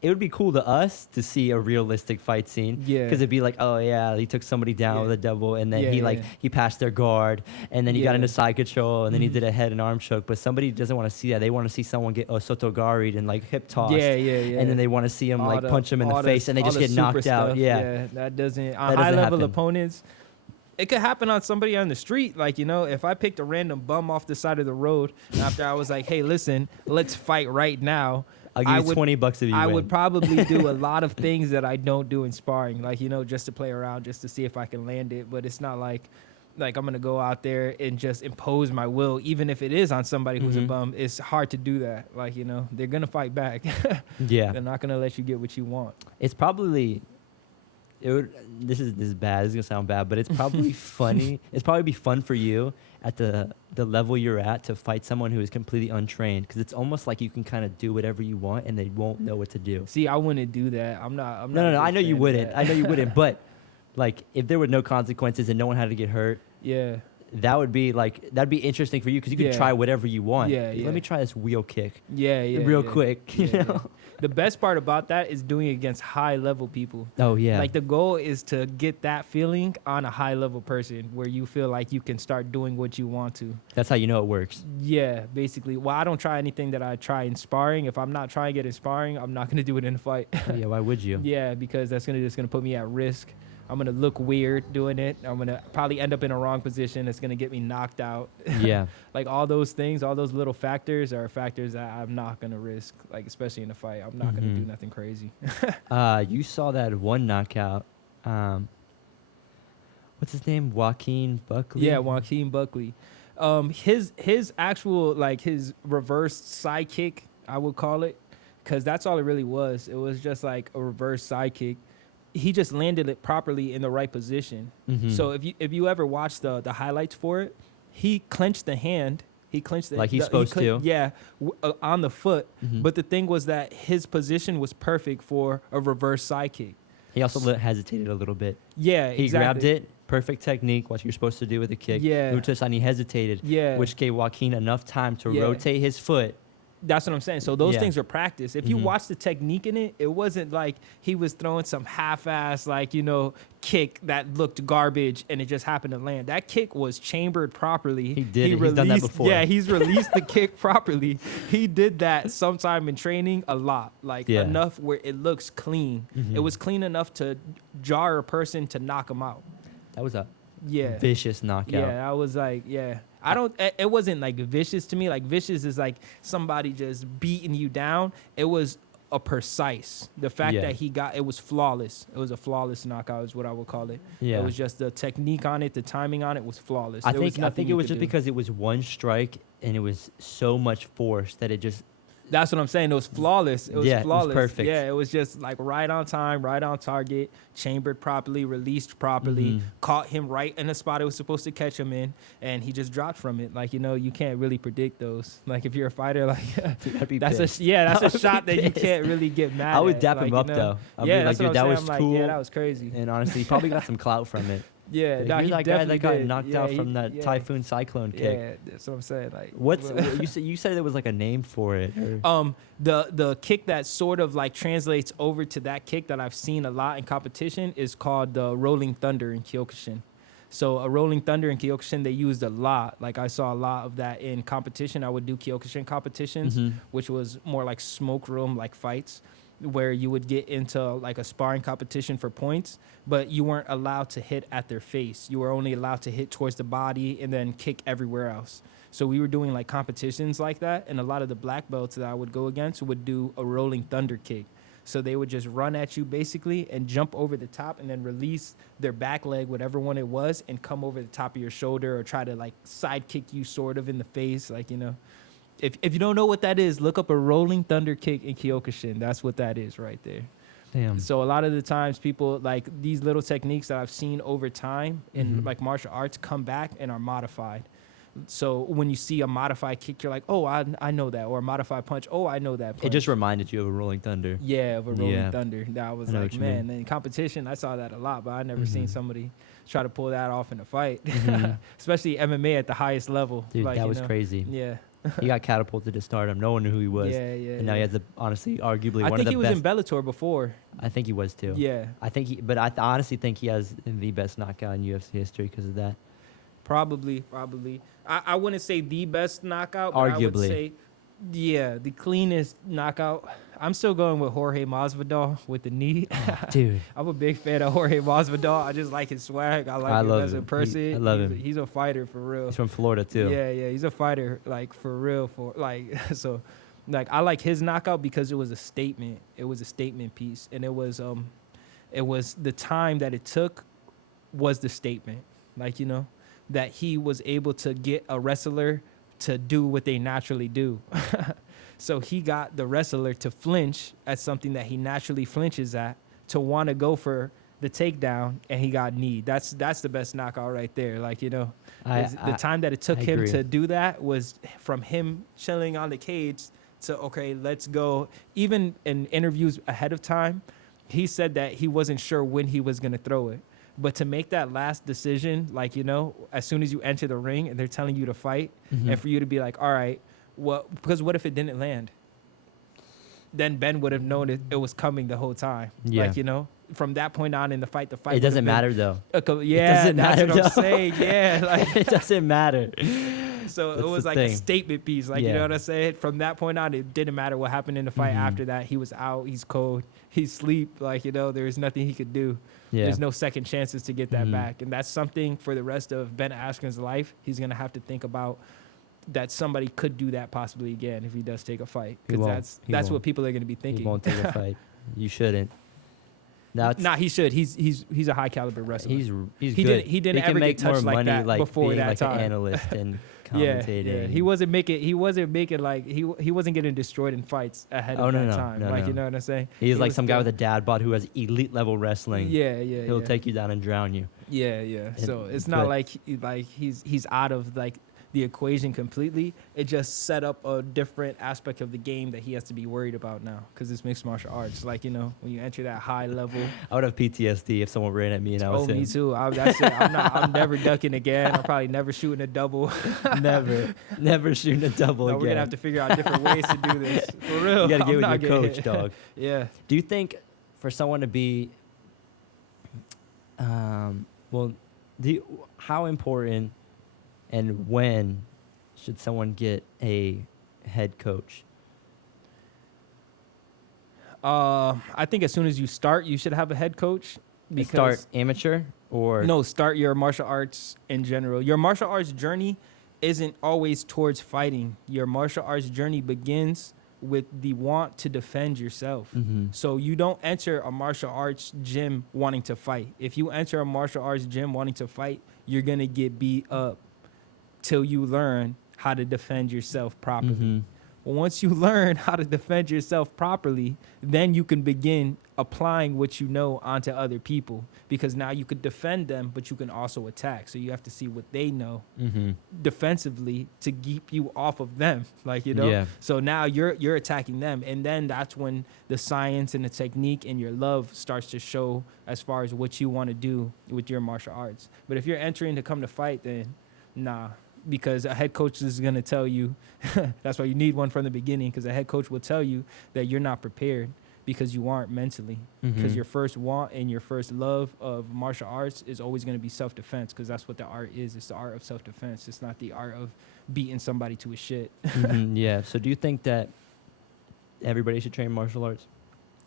it would be cool to us to see a realistic fight scene. Yeah. Because it'd be like, oh yeah, he took somebody down Yeah. with a double, and then Yeah, he yeah. he passed their guard, and then he got Yeah. into side control, and then he Mhm. did a head and arm choke. But somebody doesn't want to see that. They want to see someone get sotogari'd and like hip tossed. Yeah, yeah, yeah. And then they want to see him All like the- punch him in all the face, and they all just the get super knocked out. stuff, Yeah. that doesn't. On That high doesn't level happen. opponents, it could happen on somebody on the street. Like, you know, if I picked a random bum off the side of the road after I was like, hey, listen, let's fight right now. I'll give you $20 if you I win. would probably do a lot of things that I don't do in sparring, like, you know, just to play around, just to see if I can land it. But it's not like I'm gonna go out there and just impose my will, even if it is on somebody who's a Mhm. bum. It's hard to do that. Like, you know, they're gonna fight back. Yeah. They're not gonna let you get what you want. It's probably this is bad. This is gonna sound bad, but it's probably funny. It's probably be fun for you at the level you're at to fight someone who is completely untrained, because it's almost like you can kind of do whatever you want and they won't know what to do. See, I wouldn't do that. I'm not. No. a I big know you fan of wouldn't. that. I know you wouldn't. But like, if there were no consequences and no one had to get hurt, Yeah. that'd be interesting for you, because you could Yeah. try whatever you want. Yeah, Like, yeah. Let me try this wheel kick Yeah. Yeah. real yeah. quick. Yeah, You yeah. know? The best part about that is doing it against high level people. Oh yeah. Like, the goal is to get that feeling on a high level person where you feel like you can start doing what you want to. That's how you know it works. Yeah, basically. Well, I don't try anything that I try in sparring. If I'm not trying it in sparring, I'm not gonna do it in a fight. Oh, yeah. Why would you? Yeah, because that's just gonna put me at risk. I'm gonna look weird doing it. I'm gonna probably end up in a wrong position. It's gonna get me knocked out. Yeah. Like, all those things, all those little factors are factors that I'm not gonna risk. Like, especially in a fight, I'm not gonna do Mhm. nothing crazy. You saw that one knockout. What's his name? Joaquin Buckley. Yeah, Joaquin Buckley. His actual, like, his reverse side kick, I would call it, because that's all it really was. It was just like a reverse side kick. He just landed it properly in the right position. Mhm. So if you ever watch the highlights for it, he clenched the hand. He clenched the Like he's supposed to. Yeah, on the foot. Mhm. But the thing was that his position was perfect for a reverse side kick. He also hesitated a little bit. Yeah, He exactly. grabbed it, perfect technique, what you're supposed to do with a kick. Yeah. Muchas, and he hesitated, Yeah. which gave Joaquin enough time to Yeah. rotate his foot. That's what I'm saying. So those Yeah. things are practice. If you Mhm. watch the technique in it, it wasn't like he was throwing some half-ass, like, you know, kick that looked garbage and it just happened to land. That kick was chambered properly. He did it. He's done that before. Yeah, he's released the kick properly. He did that sometime in training a lot, like Yeah. enough where it looks clean. Mhm. It was clean enough to jar a person to knock him out. That was a Yeah. vicious knockout. Yeah, I was like, yeah. It wasn't like vicious to me. Like, vicious is like somebody just beating you down. It was a precise. The fact Yeah. that it was flawless. It was a flawless knockout is what I would call it. Yeah. It was just the technique on it, the timing on it was flawless. I There was think nothing it you was could just do. because it was one strike and it was so much force that it just That's what I'm saying. It was flawless. It was Yeah, it was flawless. perfect. Yeah, it was just like right on time, right on target, chambered properly, released properly, Mhm. caught him right in the spot it was supposed to catch him in, and he just dropped from it. Like, you know, you can't really predict those. Like, if you're a fighter, like Dude, I'd be that's pissed. that's I a would shot be that you pissed. can't really get mad I would at. dap like, him you up know? though. I'd Yeah, be like, that's dude, what that I'm was saying. I'm cool. like, yeah, that was crazy. And honestly, he probably got some clout from it. Yeah, Like, nah, you're he that guy that definitely got did. knocked Yeah, out he- from that yeah. typhoon cyclone kick. Yeah, that's what I'm saying. Like, What's you said there was like a name for it? Or? The kick that sort of like translates over to that kick that I've seen a lot in competition is called the Rolling Thunder in Kyokushin. So a Rolling Thunder in Kyokushin, they used a lot. Like, I saw a lot of that in competition. I would do Kyokushin competitions, Mhm. which was more like smoke room like fights, where you would get into like a sparring competition for points, but you weren't allowed to hit at their face. You were only allowed to hit towards the body and then kick everywhere else. So we were doing like competitions like that, and a lot of the black belts that I would go against would do a Rolling Thunder kick. So they would just run at you basically and jump over the top and then release their back leg, whatever one it was, and come over the top of your shoulder or try to like side kick you sort of in the face. Like, you know, if you don't know what that is, look up a Rolling Thunder kick in Kyokushin. That's what that is right there. Damn. So a lot of the times people like these little techniques that I've seen over time in Mhm. like martial arts come back and are modified. So when you see a modified kick, you're like, oh, I know that. Or a modified punch, oh, I know that punch. It just reminded you of a Rolling Thunder. Yeah, of a Rolling Yeah. Thunder. That I was I know like, what you man, in competition, I saw that a lot, but I never seen Mhm. somebody try to pull that off in a fight, Mhm. especially MMA at the highest level. Dude, like, that you was know. crazy. Yeah. He got catapulted to stardom. No one knew who he was. Yeah, yeah. And now he has the, honestly, arguably I one of think the he was best. in Bellator before. I think he was too. Yeah, I think but I honestly think he has the best knockout in UFC history because of that. probably. I wouldn't say the best knockout, but I would Arguably. say, yeah, the cleanest knockout. I'm still going with Jorge Masvidal with the knee. Dude, I'm a big fan of Jorge Masvidal. I just like his swag. I like him love as a him. person. I love he's, him. He's a fighter for real. he's from Florida too. Yeah, he's a fighter, like for real. For like, so, like I like his knockout because it was a statement. It was a statement piece, and it was the time that it took was the statement. Like that he was able to get a wrestler to do what they naturally do. So he got the wrestler to flinch at something that he naturally flinches at, to want to go for the takedown, and he got kneed. That's the best knockout right there. Like the time that it took I him agree. to do that was from him chilling on the cage to, okay, let's go. Even in interviews ahead of time, he said that he wasn't sure when he was going to throw it. But to make that last decision, like, as soon as you enter the ring and they're telling you to fight, Mhm. and for you to be like, all right, well, because what if it didn't land? Then Ben would have known it was coming the whole time. Yeah. Like, from that point on in the fight, It would've doesn't been matter though. Yeah, doesn't that's matter, what I'm though. saying. Yeah, like, It doesn't matter. so it That's was the like a thing. statement piece. Like, you Yeah. know what I'm saying? From that point on, it didn't matter what happened in the fight Mhm. after that. He was out. He's cold. He's asleep. Like, there's nothing he could do. Yeah. There's no second chances to get that Mhm. back. And that's something for the rest of Ben Askren's life. He's going to have to think about that somebody could do that possibly again if he does take a fight. He Because won't. He that's won't. what people are going to be He thinking. won't take a fight. You shouldn't. Now it's, Nah, he should. He's a high caliber wrestler. he's He good. didn't- he didn't can ever get make more touched like money that before being that like time. an analyst and yeah, commentating. yeah. He wasn't making like he wasn't getting destroyed in fights ahead Oh, of no, that no, time. no, like no. you know what I'm saying? He's He like was some guy good. with a dad bod who has elite level wrestling. Yeah. He'll take you down and drown you. Yeah. So it's not but- like he's out of like the equation completely. It just set up a different aspect of the game that he has to be worried about now because it's mixed martial arts. Like when you enter that high level. I would have PTSD if someone ran at me and I was Oh, him. me too. That's it. I'm never ducking again. I'm probably never shooting a double. Never shooting a double No, again. we're gonna have to figure out different ways to do this. For real. You gotta I'm get with not your getting coach, hit. dog. Yeah. Do you think for someone to be, how important and when should someone get a head coach? I think as soon as you start, you should have a head coach. Because Start amateur or no, start your martial arts in general. Your martial arts journey isn't always towards fighting. Your martial arts journey begins with the want to defend yourself. Mhm. So you don't enter a martial arts gym wanting to fight. If you enter a martial arts gym wanting to fight, you're going to get beat up till you learn how to defend yourself properly. Mhm. Once you learn how to defend yourself properly, then you can begin applying what you know onto other people, because now you could defend them, but you can also attack. So you have to see what they know Mhm. defensively to keep you off of them, like, you know. Yeah. So now you're attacking them, and then that's when the science and the technique and your love starts to show as far as what you want to do with your martial arts. But if you're entering to come to fight, then nah, because a head coach is going to tell you that's why you need one from the beginning, because a head coach will tell you that you're not prepared because you aren't mentally, because Mhm. your first want and your first love of martial arts is always going to be self-defense, because that's what the art is. It's the art of self-defense. It's not the art of beating somebody to a shit. Mhm, yeah. So do you think that everybody should train martial arts?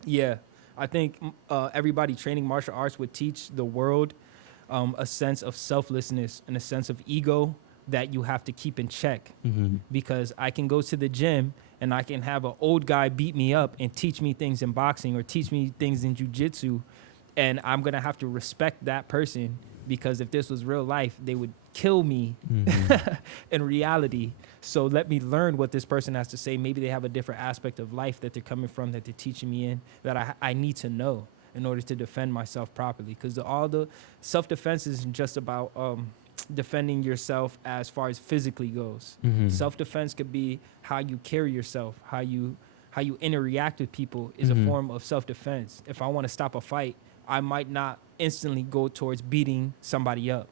Yeah, I think everybody training martial arts would teach the world a sense of selflessness and a sense of ego that you have to keep in check. Mm-hmm. Because I can go to the gym and I can have an old guy beat me up and teach me things in boxing or teach me things in jiu-jitsu, and I'm going to have to respect that person, because if this was real life, they would kill me Mm-hmm. in reality. So let me learn what this person has to say. Maybe they have a different aspect of life that they're coming from, that they're teaching me in, that I need to know in order to defend myself properly. Because all the self-defense isn't just about defending yourself as far as physically goes. Mm-hmm. Self-defense could be how you carry yourself, how you interact with people is Mhm. a form of self-defense. If I want to stop a fight, I might not instantly go towards beating somebody up.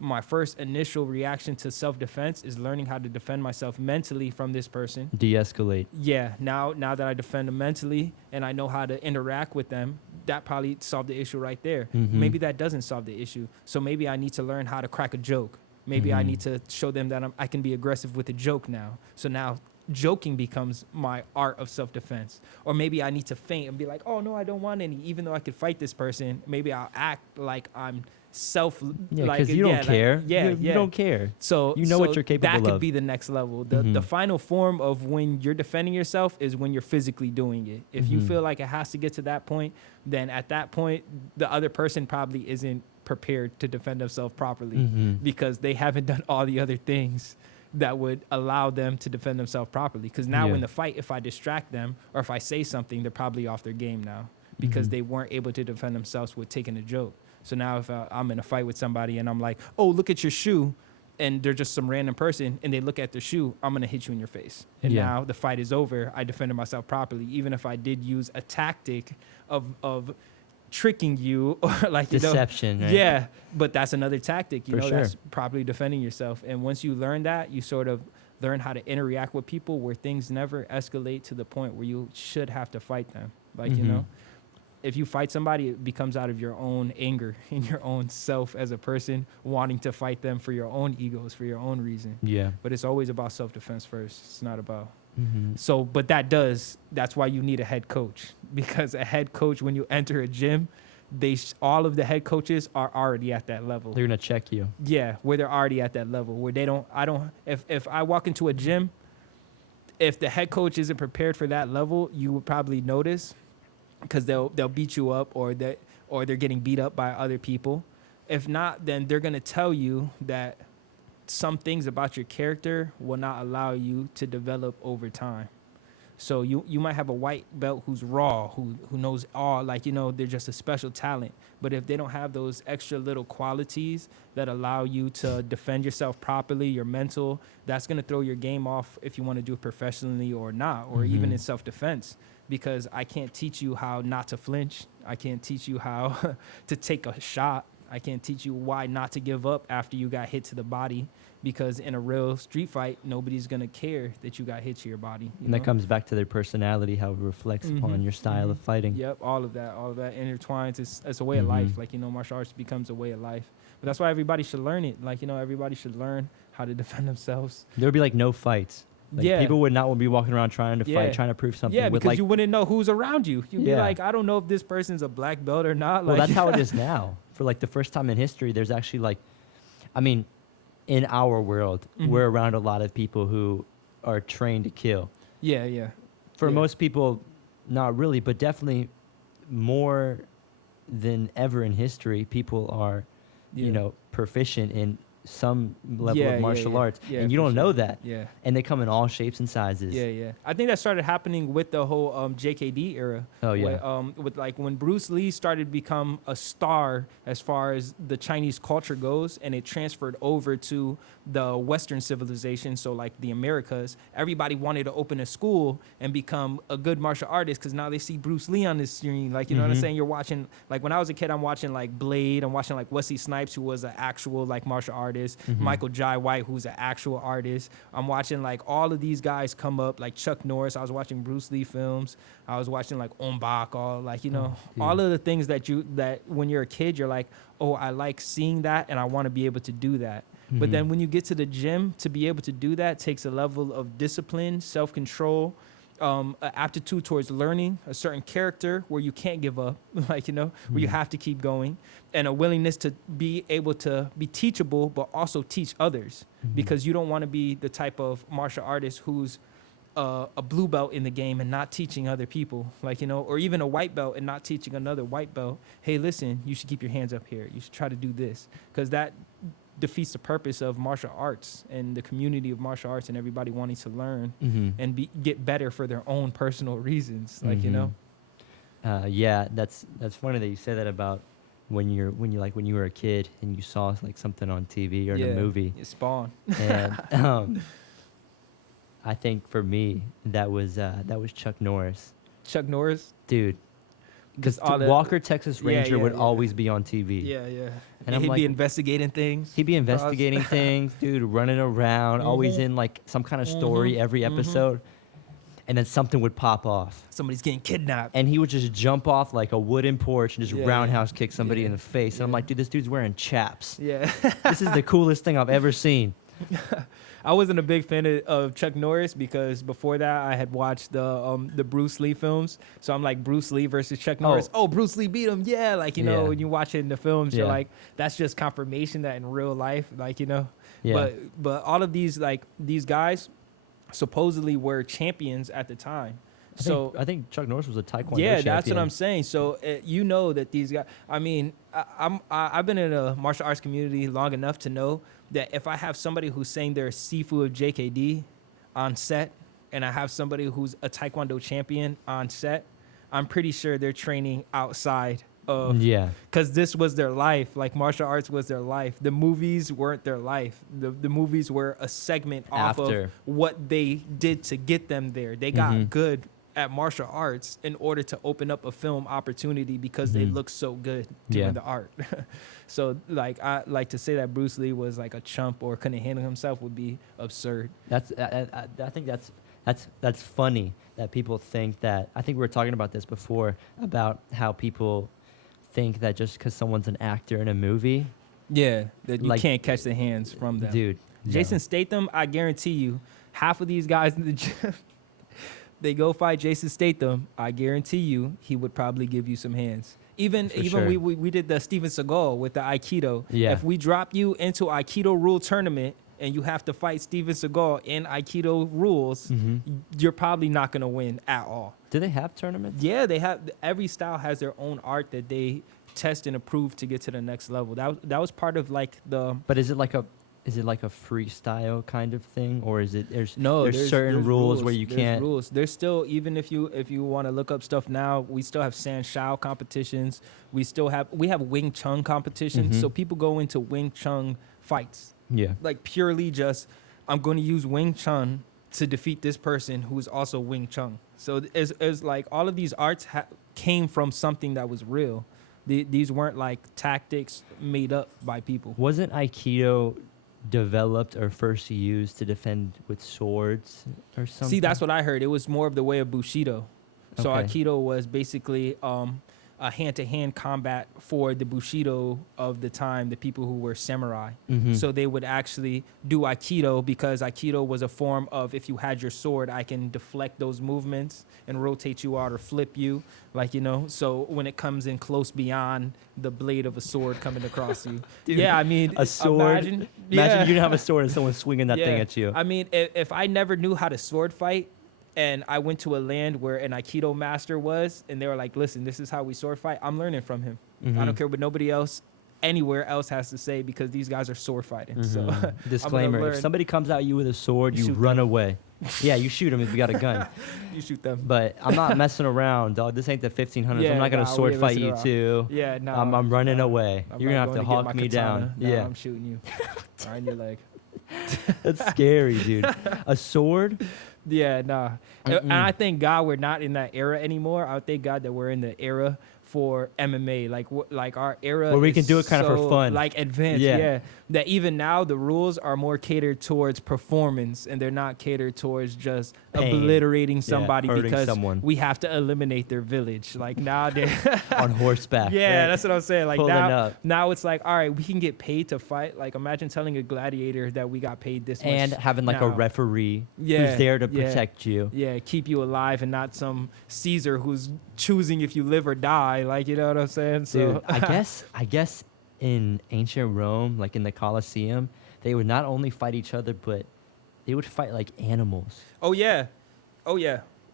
my first initial reaction to self-defense is learning how to defend myself mentally from this person. De-escalate. Yeah, now that I defend them mentally and I know how to interact with them, that probably solved the issue right there. Maybe that doesn't solve the issue. So maybe I need to learn how to crack a joke. Maybe I need to show them that I can be aggressive with a joke now. So now joking becomes my art of self-defense. Or maybe I need to feint and be like, oh, no, I don't want any. Even though I could fight this person, maybe I'll act like I'm Yeah, because you don't care. You don't care. So you know what you're capable of. That could be the next level. The final form of when you're defending yourself is when you're physically doing it. If you feel like it has to get to that point, then at that point, the other person probably isn't prepared to defend themselves properly because they haven't done all the other things that would allow them to defend themselves properly. Because now in the fight, if I distract them or if I say something, they're probably off their game now because they weren't able to defend themselves with taking a joke. So now if I'm in a fight with somebody and I'm like, oh, look at your shoe, and they're just some random person and they look at their shoe, I'm going to hit you in your face. And now the fight is over. I defended myself properly, even if I did use a tactic of tricking you or like deception, right? Yeah, but that's another tactic, For sure. That's properly defending yourself. And once you learn that, you sort of learn how to interact with people where things never escalate to the point where you should have to fight them. Like, if you fight somebody, it becomes out of your own anger and your own self as a person wanting to fight them for your own egos, for your own reason. Yeah. But it's always about self-defense first. It's not about. So, but that's why you need a head coach, because a head coach, when you enter a gym, all of the head coaches are already at that level. They're going to check you. Yeah, where they're already at that level where if I walk into a gym, if the head coach isn't prepared for that level, you would probably notice, because they'll beat you up or they're getting beat up by other people. If not, then they're going to tell you that some things about your character will not allow you to develop over time. So you might have a white belt who's raw, who knows all, they're just a special talent. But if they don't have those extra little qualities that allow you to defend yourself properly, your mental, that's going to throw your game off if you want to do it professionally or not, or even in self-defense. Because I can't teach you how not to flinch. I can't teach you how to take a shot. I can't teach you why not to give up after you got hit to the body, because in a real street fight, nobody's going to care that you got hit to your body. And that comes back to their personality, how it reflects upon your style of fighting. Yep, all of that intertwines. It's a way of life. Martial arts becomes a way of life. But that's why everybody should learn it. Everybody should learn how to defend themselves. There would be no fights. People would not be walking around trying to fight, trying to prove something. Yeah, because you wouldn't know who's around you. You'd be like, I don't know if this person's a black belt or not. Well, that's how it is now. For the first time in history, there's actually in our world, we're around a lot of people who are trained to kill. Yeah. For most people, not really, but definitely more than ever in history, people are, proficient in some level of martial arts, and you don't know that. Yeah. And they come in all shapes and sizes. Yeah. I think that started happening with the whole JKD era. Oh yeah. With when Bruce Lee started to become a star as far as the Chinese culture goes, and it transferred over to the Western civilization, so the Americas, everybody wanted to open a school and become a good martial artist, because now they see Bruce Lee on the screen. You know what I'm saying? You're watching, when I was a kid, I'm watching Blade, I'm watching Wesley Snipes, who was an actual martial artist. Michael Jai White, who's an actual artist. I'm watching all of these guys come up, Chuck Norris. I was watching Bruce Lee films. I was watching Ong Bak, all all of the things that when you're a kid, you're like, oh, I like seeing that and I want to be able to do that. But then when you get to the gym, to be able to do that takes a level of discipline, self-control, aptitude towards learning, a certain character where you can't give up, where you have to keep going, and a willingness to be able to be teachable, but also teach others, because you don't want to be the type of martial artist who's a blue belt in the game and not teaching other people, or even a white belt and not teaching another white belt, hey, listen, you should keep your hands up here. You should try to do this, because that defeats the purpose of martial arts and the community of martial arts and everybody wanting to learn and get better for their own personal reasons. Yeah, that's funny that you say that about when you were a kid and you saw something on TV or in a movie. Spawn. And I think for me that was Chuck Norris. Chuck Norris, dude. Because all the- Walker Texas Yeah, Ranger yeah, would yeah. always be on TV. Yeah, yeah. And And I'm he'd like- be investigating things. He'd be investigating things, dude, running around, always Mhm. in like some kind of story every mhm. episode. And then something would pop off. Somebody's getting kidnapped. And he would just jump off like a wooden porch and just Yeah, roundhouse kick somebody yeah, in the face. And I'm yeah. like, dude, this dude's wearing chaps. Yeah. This is the coolest thing I've ever seen. I wasn't a big fan of Chuck Norris because before that I had watched the Bruce Lee films. So I'm like, Bruce Lee versus Chuck Norris. Oh, Bruce Lee beat him. Yeah, like, you know, Yeah. when you watch it in the films, you're Yeah. like, that's just confirmation that in real life, like, you know. Yeah. But all of these, like, these guys supposedly were champions at the time. I think Chuck Norris was a Taekwondo Yeah, that's what champion. I'm saying. So you know that these guys. I mean, I've been in a martial arts community long enough to know that if I have somebody who's saying they're a Sifu of JKD on set, and I have somebody who's a Taekwondo champion on set, I'm pretty sure they're training outside of. Yeah. Because this was their life. Like, martial arts was their life. The movies weren't their life. The movies were a segment off After. of what they did to get them there. They got Mhm. good at martial arts in order to open up a film opportunity because they Mhm. look so good doing Yeah. the art. So, like, I like to say that Bruce Lee was like a chump or couldn't handle himself would be absurd. That's I think that's funny that people think that. I think we were talking about this before about how people think that just because someone's an actor in a movie, Yeah, that you Like- can't catch the hands from them. dude. no. Jason Statham, I guarantee you, half of these guys in the gym, they go fight Jason Statham. I guarantee you, he would probably give you some hands. Even For even sure. we did the Steven Seagal with the Aikido. Yeah. If we drop you into Aikido rule tournament and you have to fight Steven Seagal in Aikido rules, Mhm. you're probably not gonna win at all. Do they have tournaments? Yeah, they have. Every style has their own art that they test and approve to get to the next level. That was part of like the. But is it like a freestyle kind of thing, or is it there's certain there's rules where you there's can't? Rules. There's still, even if you want to look up stuff now, we still have San Shao competitions. We have Wing Chun competitions. Mhm. So people go into Wing Chun fights Yeah. like purely just, I'm going to use Wing Chun to defeat this person who is also Wing Chun. So it's like all of these arts came from something that was real. These weren't like tactics made up by people. Wasn't Aikido developed or first used to defend with swords or something? See, that's what I heard. It was more of the way of Bushido. So Okay. Aikido was basically a hand-to-hand combat for the Bushido of the time, the people who were samurai. Mhm. So they would actually do Aikido because Aikido was a form of, if you had your sword, I can deflect those movements and rotate you out or flip you, like, you know. So when it comes in close beyond the blade of a sword coming across you. Dude, yeah, I mean, a sword. Imagine Imagine you don't have a sword and someone's swinging that thing Yeah. at you. I mean, if I never knew how to sword fight and I went to a land where an Aikido master was and they were like, listen, this is how we sword fight, I'm learning from him. I Mhm. don't care what nobody else anywhere else has to say because these guys are sword fighting. So Mhm. Disclaimer: if learn. somebody comes at you with a sword, You you shoot run away. Yeah, you shoot them if you got a gun. you shoot them. But I'm not messing around, dog. This ain't the 1500s. Yeah, I'm not gonna nah, we sword ain't fight messing you around. too. Yeah, no. I'm running away. You're gonna have to hawk me down. No, Yeah, I'm shooting you. Right in your leg. that's scary, dude. A sword? Yeah, nah. And Mm-mm. I thank God we're not in that era anymore. I thank God that we're in the era for MMA, like our era Where we is can do it kind of for so, fun. like advanced. Yeah. Yeah. That even now the rules are more catered towards performance and they're not catered towards just Pain. obliterating somebody hurting because someone. we have to eliminate their village. Like now they On horseback. yeah, right? that's what I'm saying. Like Pulling now, up. now it's like, all right, we can get paid to fight. Like imagine telling a gladiator that we got paid this much. And having like a now. referee Yeah, who's there to yeah. protect you. Yeah, keep you alive and not some Caesar who's choosing if you live or die. Like, you know what I'm saying? So Dude, I guess in ancient Rome, like in the Colosseum, they would not only fight each other, but they would fight like animals. oh yeah.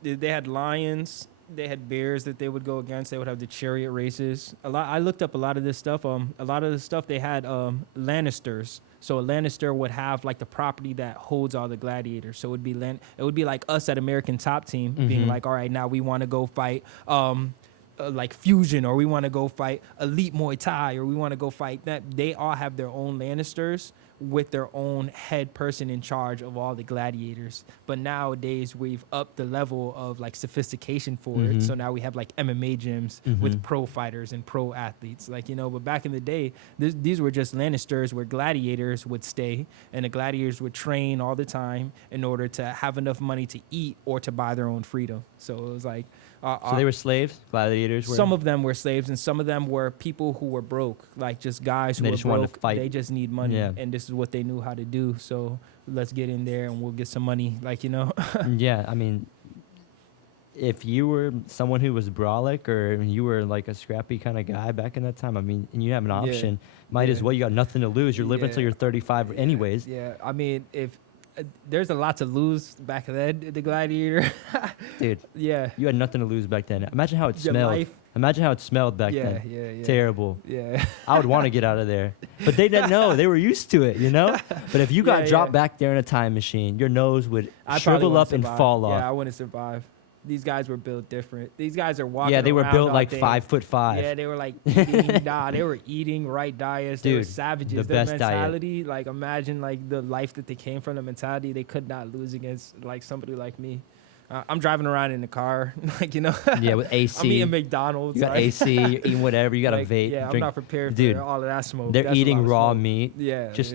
They had lions, they had bears that they would go against. They would have the chariot races. I looked up a lot of this stuff. A lot of the stuff they had Lannisters. So a Lannister would have like the property that holds all the gladiators. So it would be like us at American Top Team being Mhm. like, all right, now we want to go fight like Fusion, or we want to go fight Elite Muay Thai, or we want to go fight that. They all have their own Lannisters with their own head person in charge of all the gladiators. But nowadays we've upped the level of like sophistication for it. So now we have like MMA gyms with pro fighters and pro athletes, like, you know. But back in the day, these were just Lannisters where gladiators would stay, and the gladiators would train all the time in order to have enough money to eat or to buy their own freedom. So it was like, So they were slaves, gladiators were? some of them were slaves, and some of them were people who were broke, like just guys who They were just wanted to broke. fight. They just need money, Yeah. and this is what they knew how to do. So let's get in there and we'll get some money, like, you know. Yeah, I mean, if you were someone who was brolic or you were like a scrappy kind of guy back in that time, I mean, and you have an Yeah. option, might as Yeah. well. You got nothing to lose. You're living until Yeah. you're 35 anyways. Yeah, I mean, if there's a lot to lose back then, the gladiator. Dude, Yeah. you had nothing to lose back then. Imagine how it Your smelled. life. Imagine how it smelled back Yeah, then. yeah. Terrible. Yeah. I would want to get out of there. But they didn't know. They were used to it, you know? But if you got Yeah, dropped yeah. back there in a time machine, your nose would I probably shrivel wouldn't up and survive. fall Yeah, I off. wouldn't survive. These guys were built different. These guys are walking Yeah, they were around built all like day. 5'5". Yeah, they were like eating. They were eating right diets. They were Dude, savages. the Their best diet. mentality, like, imagine like the life that they came from, the mentality they could not lose against like somebody like me. I'm driving around in the car, like, you know. Yeah, with AC. I'm eating McDonald's. You got like, AC, you're eating whatever, you got like, a vape. Yeah, I'm drink. not prepared Dude, for all of that smoke. They're That's a eating lot of raw smoke. meat, Yeah. just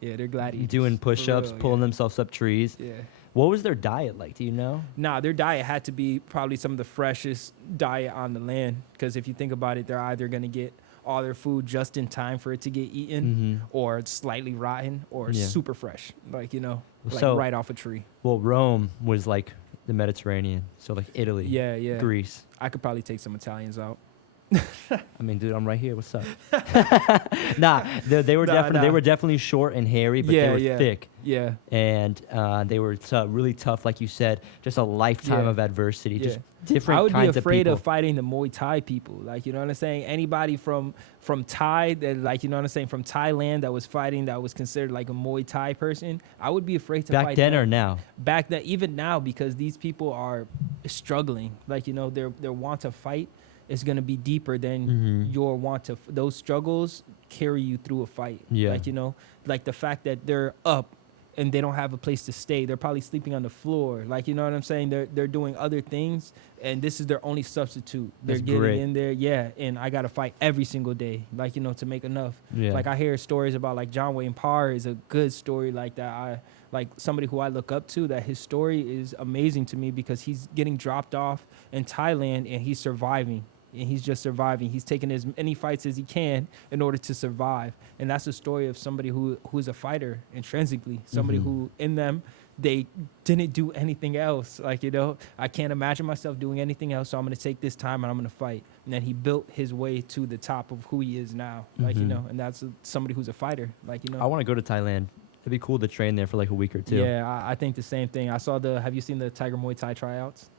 yeah, they're gladiators. doing for push-ups, real, pulling yeah. themselves up trees. Yeah. What was their diet like? Do you know? Nah, their diet had to be probably some of the freshest diet on the land. Because if you think about it, they're either going to get all their food just in time for it to get eaten, or it's slightly rotten, or Yeah. super fresh. Like, you know, like So- right off a tree. Well, Rome was like the Mediterranean, so like Italy, Yeah, yeah. Greece. I could probably take some Italians out. I mean, dude, I'm right here. What's up? Nah, they were Nah, definitely they nah. were definitely short and hairy, but they Yeah, were yeah. thick, Yeah. and they were really tough, like you said. Just a lifetime Yeah. of adversity, Yeah. just different I would be kinds afraid of of people. fighting the Muay Thai people. Like, you know what I'm saying? Anybody from Thai that, like, you know what I'm saying, from Thailand that was fighting, that was considered like a Muay Thai person, I would be afraid to Back fight then them. or now? Back then, even now, because these people are struggling. Like, you know, their want to fight is going to be deeper than your want to. Those struggles carry you through a fight. Yeah. Like, you know, like the fact that they're up and they don't have a place to stay. They're probably sleeping on the floor. Like, you know what I'm saying? They're doing other things, and this is their only substitute. They're That's getting great. in there, yeah. And I got to fight every single day, like, you know, to make enough. Yeah. Like, I hear stories about, like, John Wayne Parr is a good story like that. Like somebody who I look up to, that his story is amazing to me, because he's getting dropped off in Thailand and he's surviving. And he's just surviving. He's taking as many fights as he can in order to survive. And that's the story of somebody who's a fighter intrinsically. Somebody who, in them, they didn't do anything else. Like, you know, I can't imagine myself doing anything else, so I'm going to take this time and I'm going to fight. And then he built his way to the top of who he is now. Like, you know, and that's somebody who's a fighter. Like, you know. I want to go to Thailand. It'd be cool to train there for like a week or two. Yeah, I think the same thing. Have you seen the Tiger Muay Thai tryouts?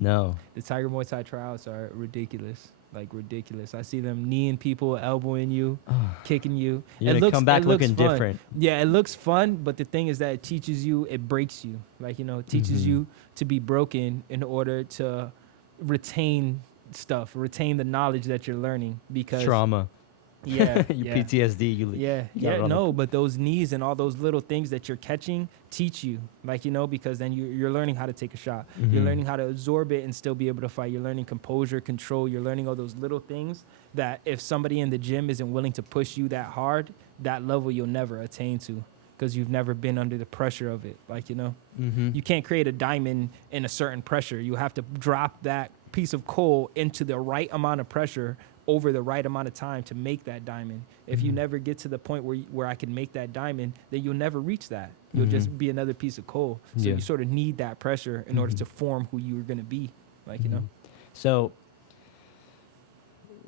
No. The Tiger Muay Thai tryouts are ridiculous. Like, ridiculous. I see them kneeing people, elbowing you, kicking you. You're gonna come back looking fun. different. Yeah, it looks fun, but the thing is that it teaches you, it breaks you. Like, you know, it teaches you to be broken in order to retain stuff, retain the knowledge that you're learning. Because Trauma. Yeah, Your yeah. PTSD. You Yeah, you got yeah, it on the- no, but those knees and all those little things that you're catching teach you, like, you know, because then you're learning how to take a shot. You're learning how to absorb it and still be able to fight. You're learning composure, control. You're learning all those little things that if somebody in the gym isn't willing to push you that hard, that level you'll never attain to, because you've never been under the pressure of it. Like, you know, you can't create a diamond in a certain pressure. You have to drop that piece of coal into the right amount of pressure over the right amount of time to make that diamond. If you never get to the point where I can make that diamond, then you'll never reach that. You'll just be another piece of coal. So Yeah. you sort of need that pressure in order to form who you're going to be. Like, you know. So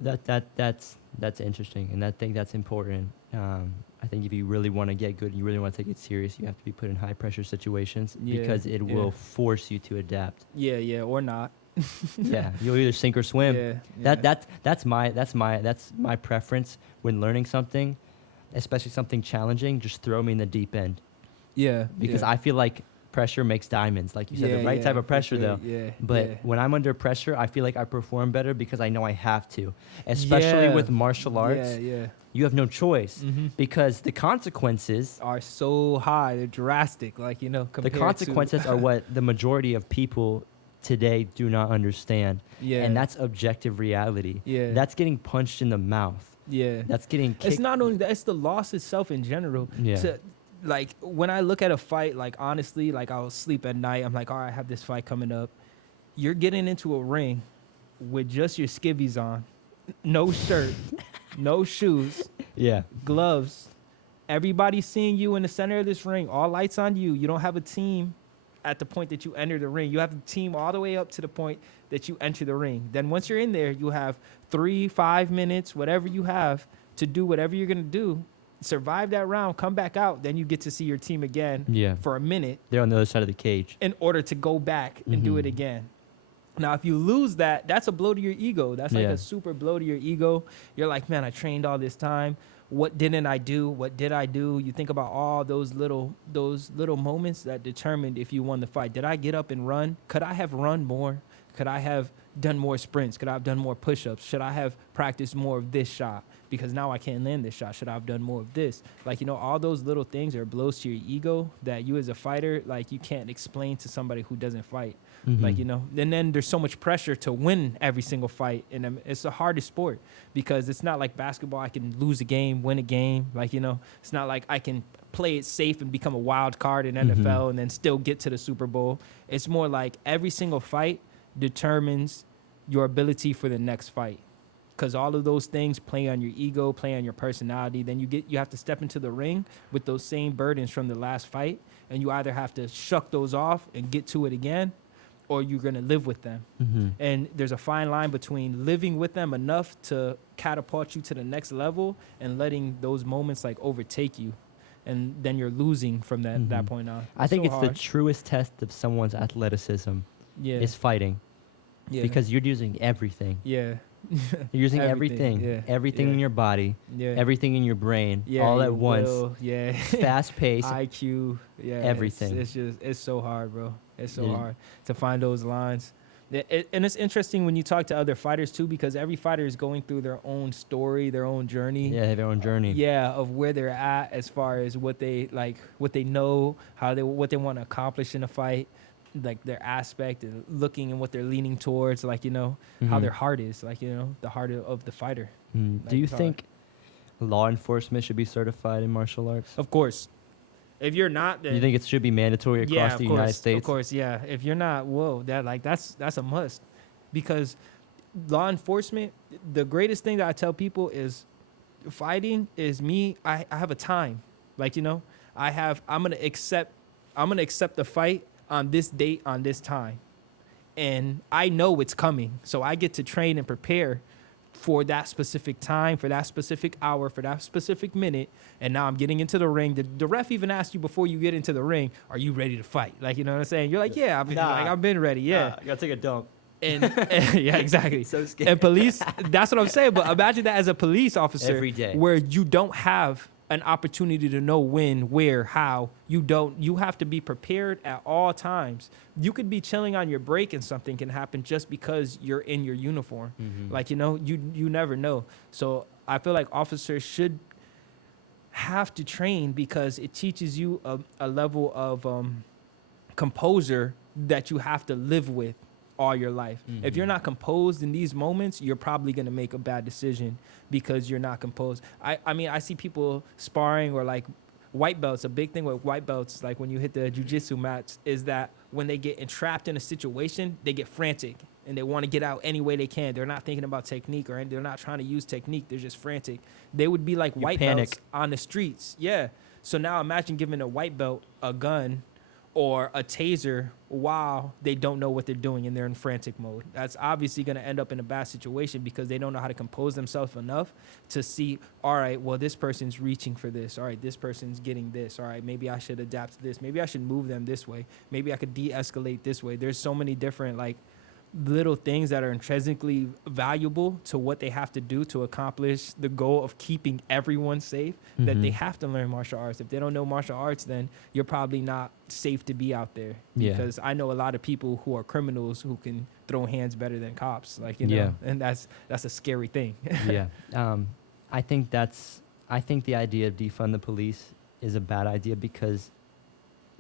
that's interesting, and I think that's important. I think if you really want to get good and you really want to take it serious, you have to be put in high pressure situations, Yeah, because it yeah. will force you to adapt. Yeah, or not. Yeah, you'll either sink or swim. Yeah, That's my preference when learning something, especially something challenging. Just throw me in the deep end, yeah, because yeah. I feel like pressure makes diamonds, like you said, the right type of for pressure sure. though. Yeah. But yeah. when I'm under pressure, I feel like I perform better because I know I have to. Especially Yeah. with martial arts, Yeah. you have no choice Mm-hmm. because the consequences, Are so high, they're drastic. Like, the compared consequences to, are what the majority of people today do not understand. Yeah. And that's objective reality. Yeah. That's getting punched in the mouth. Yeah. That's getting kicked. It's not only that, it's the loss itself in general. Yeah. Like, when I look at a fight, like, honestly, like, I'll sleep at night. I'm like, all right, I have this fight coming up. You're getting into a ring with just your skivvies on, no shirt, no shoes, Yeah. gloves. Everybody's seeing you in the center of this ring. All lights on you. You don't have a team at the point that you enter the ring. You have a team all the way up to the point that you enter the ring. Then once you're in there, you have 3-5 minutes, whatever you have, to do whatever you're going to do. Survive that round, come back out, then you get to see your team again Yeah. for a minute They're on the other side of the cage. in order to go back and do it Mhm. again. Now, if you lose that, that's a blow to your ego. That's like Yeah. a super blow to your ego. You're like, man, I trained all this time. What didn't I do? What did I do? You think about all those little moments that determined if you won the fight. Did I get up and run? Could I have run more? Could I have done more sprints? Could I have done more push-ups? Should I have practiced more of this shot? Because now I can't land this shot. Should I have done more of this? Like, all those little things are blows to your ego that you as a fighter, like, you can't explain to somebody who doesn't fight. Mhm. Like, and then there's so much pressure to win every single fight. And it's the hardest sport because it's not like basketball. I can lose a game, win a game. Like, it's not like I can play it safe and become a wild card in NFL and then still get to the Super Bowl. It's more like every single fight determines your ability for the next fight. Because all of those things play on your ego, play on your personality. Then you have to step into the ring with those same burdens from the last fight. And you either have to shuck those off and get to it again, or you're going to live with them. Mhm. And there's a fine line between living with them enough to catapult you to the next level and letting those moments like overtake you. And then you're losing from that Mhm. point on. I think so it's the hard. truest test of someone's athleticism Yeah. is fighting Yeah. because you're using everything. Yeah. You're using Everything, everything, yeah, everything yeah. in your body, Yeah. everything in your brain, Yeah, all your at once, will, yeah. fast paced. IQ, yeah, Everything. It's so hard, bro. It's so Yeah. hard to find those lines. And it's interesting when you talk to other fighters too, because every fighter is going through their own story, their own journey. Yeah, their own journey. Yeah, of where they're at as far as what they know, what they want to accomplish in a fight, like their aspect and looking and what they're leaning towards, like how Mhm. their heart is, like the heart of the fighter. Mm. Like, Do you it's hard. think law enforcement should be certified in martial arts? Of course, if you're not, then You think it should be mandatory across yeah, the of United course, States? of course, yeah. If you're not, that's a must, because law enforcement, the greatest thing that I tell people is fighting is me. I have a time, I'm gonna accept the fight on this date on this time, and I know it's coming, so I get to train and prepare for that specific time, for that specific hour, for that specific minute. And now I'm getting into the ring. The ref even asks you before you get into the ring, are you ready to fight? Like, you know what I'm saying? You're like, yeah, I've been ready. Yeah. You gotta take a dump. And yeah, exactly. So scary. And police, that's what I'm saying. But imagine that as a police officer Every day. where you don't have an opportunity to know when, where, how. You have to be prepared at all times. You could be chilling on your break and something can happen just because you're in your uniform. Mhm. Like, you never know. So I feel like officers should have to train because it teaches you a level of composure that you have to live with all your life. If you're Mhm. not composed in these moments, you're probably going to make a bad decision because you're not composed. I mean, I see people sparring or like white belts. A big thing with white belts, like when you hit the jiu-jitsu mats, is that when they get entrapped in a situation, they get frantic and they want to get out any way they can. They're not thinking about technique or they're not trying to use technique. They're just frantic. They would be like You white panic. belts on the streets. Yeah. So now imagine giving a white belt a gun or a taser while they don't know what they're doing and they're in frantic mode. That's obviously going to end up in a bad situation because they don't know how to compose themselves enough to see, all right, well, this person's reaching for this. All right, this person's getting this. All right, maybe I should adapt to this. Maybe I should move them this way. Maybe I could de-escalate this way. There's so many different little things that are intrinsically valuable to what they have to do to accomplish the goal of keeping everyone safe, that they Mhm. have to learn martial arts. If they don't know martial arts, then you're probably not safe to be out there. Yeah. Because I know a lot of people who are criminals who can throw hands better than cops, like, you Yeah. know, and that's a scary thing. Yeah. I think the idea of defund the police is a bad idea because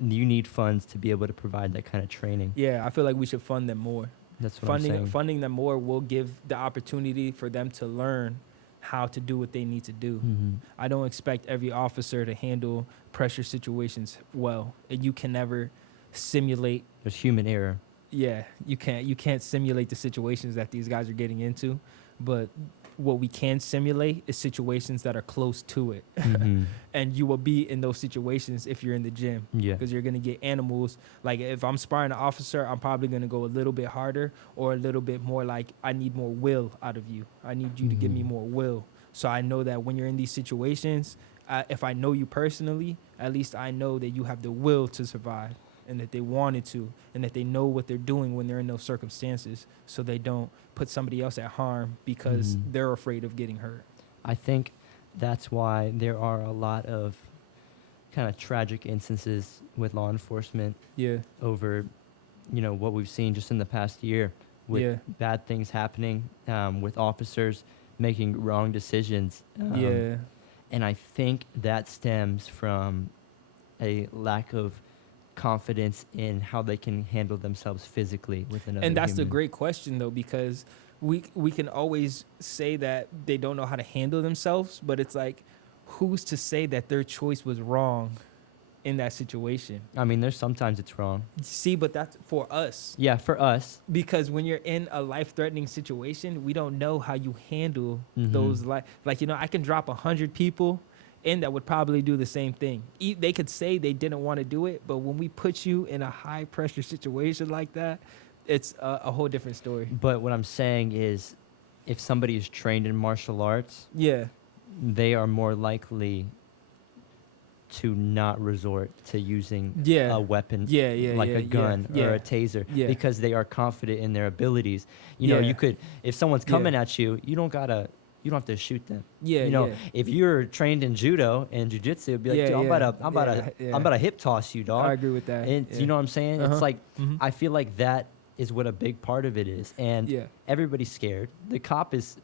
you need funds to be able to provide that kind of training. Yeah, I feel like we should fund them more. That's what I'm saying. Funding them more will give the opportunity for them to learn how to do what they need to do. Mhm. I don't expect every officer to handle pressure situations well, and you can never simulate. There's human error. Yeah, you can't simulate the situations that these guys are getting into, but what we can simulate is situations that are close to it. Mhm. And you will be in those situations if you're in the gym, Yeah. because you're going to get animals. Like if I'm sparring an officer, I'm probably going to go a little bit harder or a little bit more like, I need more will out of you. I need you to give me Mhm. more will. So I know that when you're in these situations, if I know you personally, at least I know that you have the will to survive, and that they wanted to, and that they know what they're doing when they're in those circumstances, so they don't put somebody else at harm because Mhm. they're afraid of getting hurt. I think that's why there are a lot of kind of tragic instances with law enforcement Yeah. over, what we've seen just in the past year with Yeah. bad things happening, with officers making wrong decisions. Yeah. And I think that stems from a lack of confidence in how they can handle themselves physically with another And that's the human. great question, though, because we can always say that they don't know how to handle themselves, but it's like, who's to say that their choice was wrong in that situation? I mean, there's sometimes it's wrong. See, but that's for us. Yeah, for us. Because when you're in a life-threatening situation, we don't know how you handle Mhm. those I can drop 100 people and that would probably do the same thing. They could say they didn't want to do it, but when we put you in a high-pressure situation like that, it's a whole different story. But what I'm saying is, if somebody is trained in martial arts, Yeah. they are more likely to not resort to using Yeah. a weapon Yeah, yeah, like yeah, a gun yeah, or yeah. a taser Yeah. because they are confident in their abilities. Yeah. You could, if someone's Yeah. coming at you, you don't have to shoot them. Yeah, yeah. If you're trained in judo and jiu-jitsu, it'd be like, Yeah, "Dude, I'm yeah, about yeah. to hip toss you, dog." I agree with that. And yeah. you know what I'm saying? Uh-huh. It's like, Mhm. I feel like that is what a big part of it is. And Yeah. everybody's scared. The cop is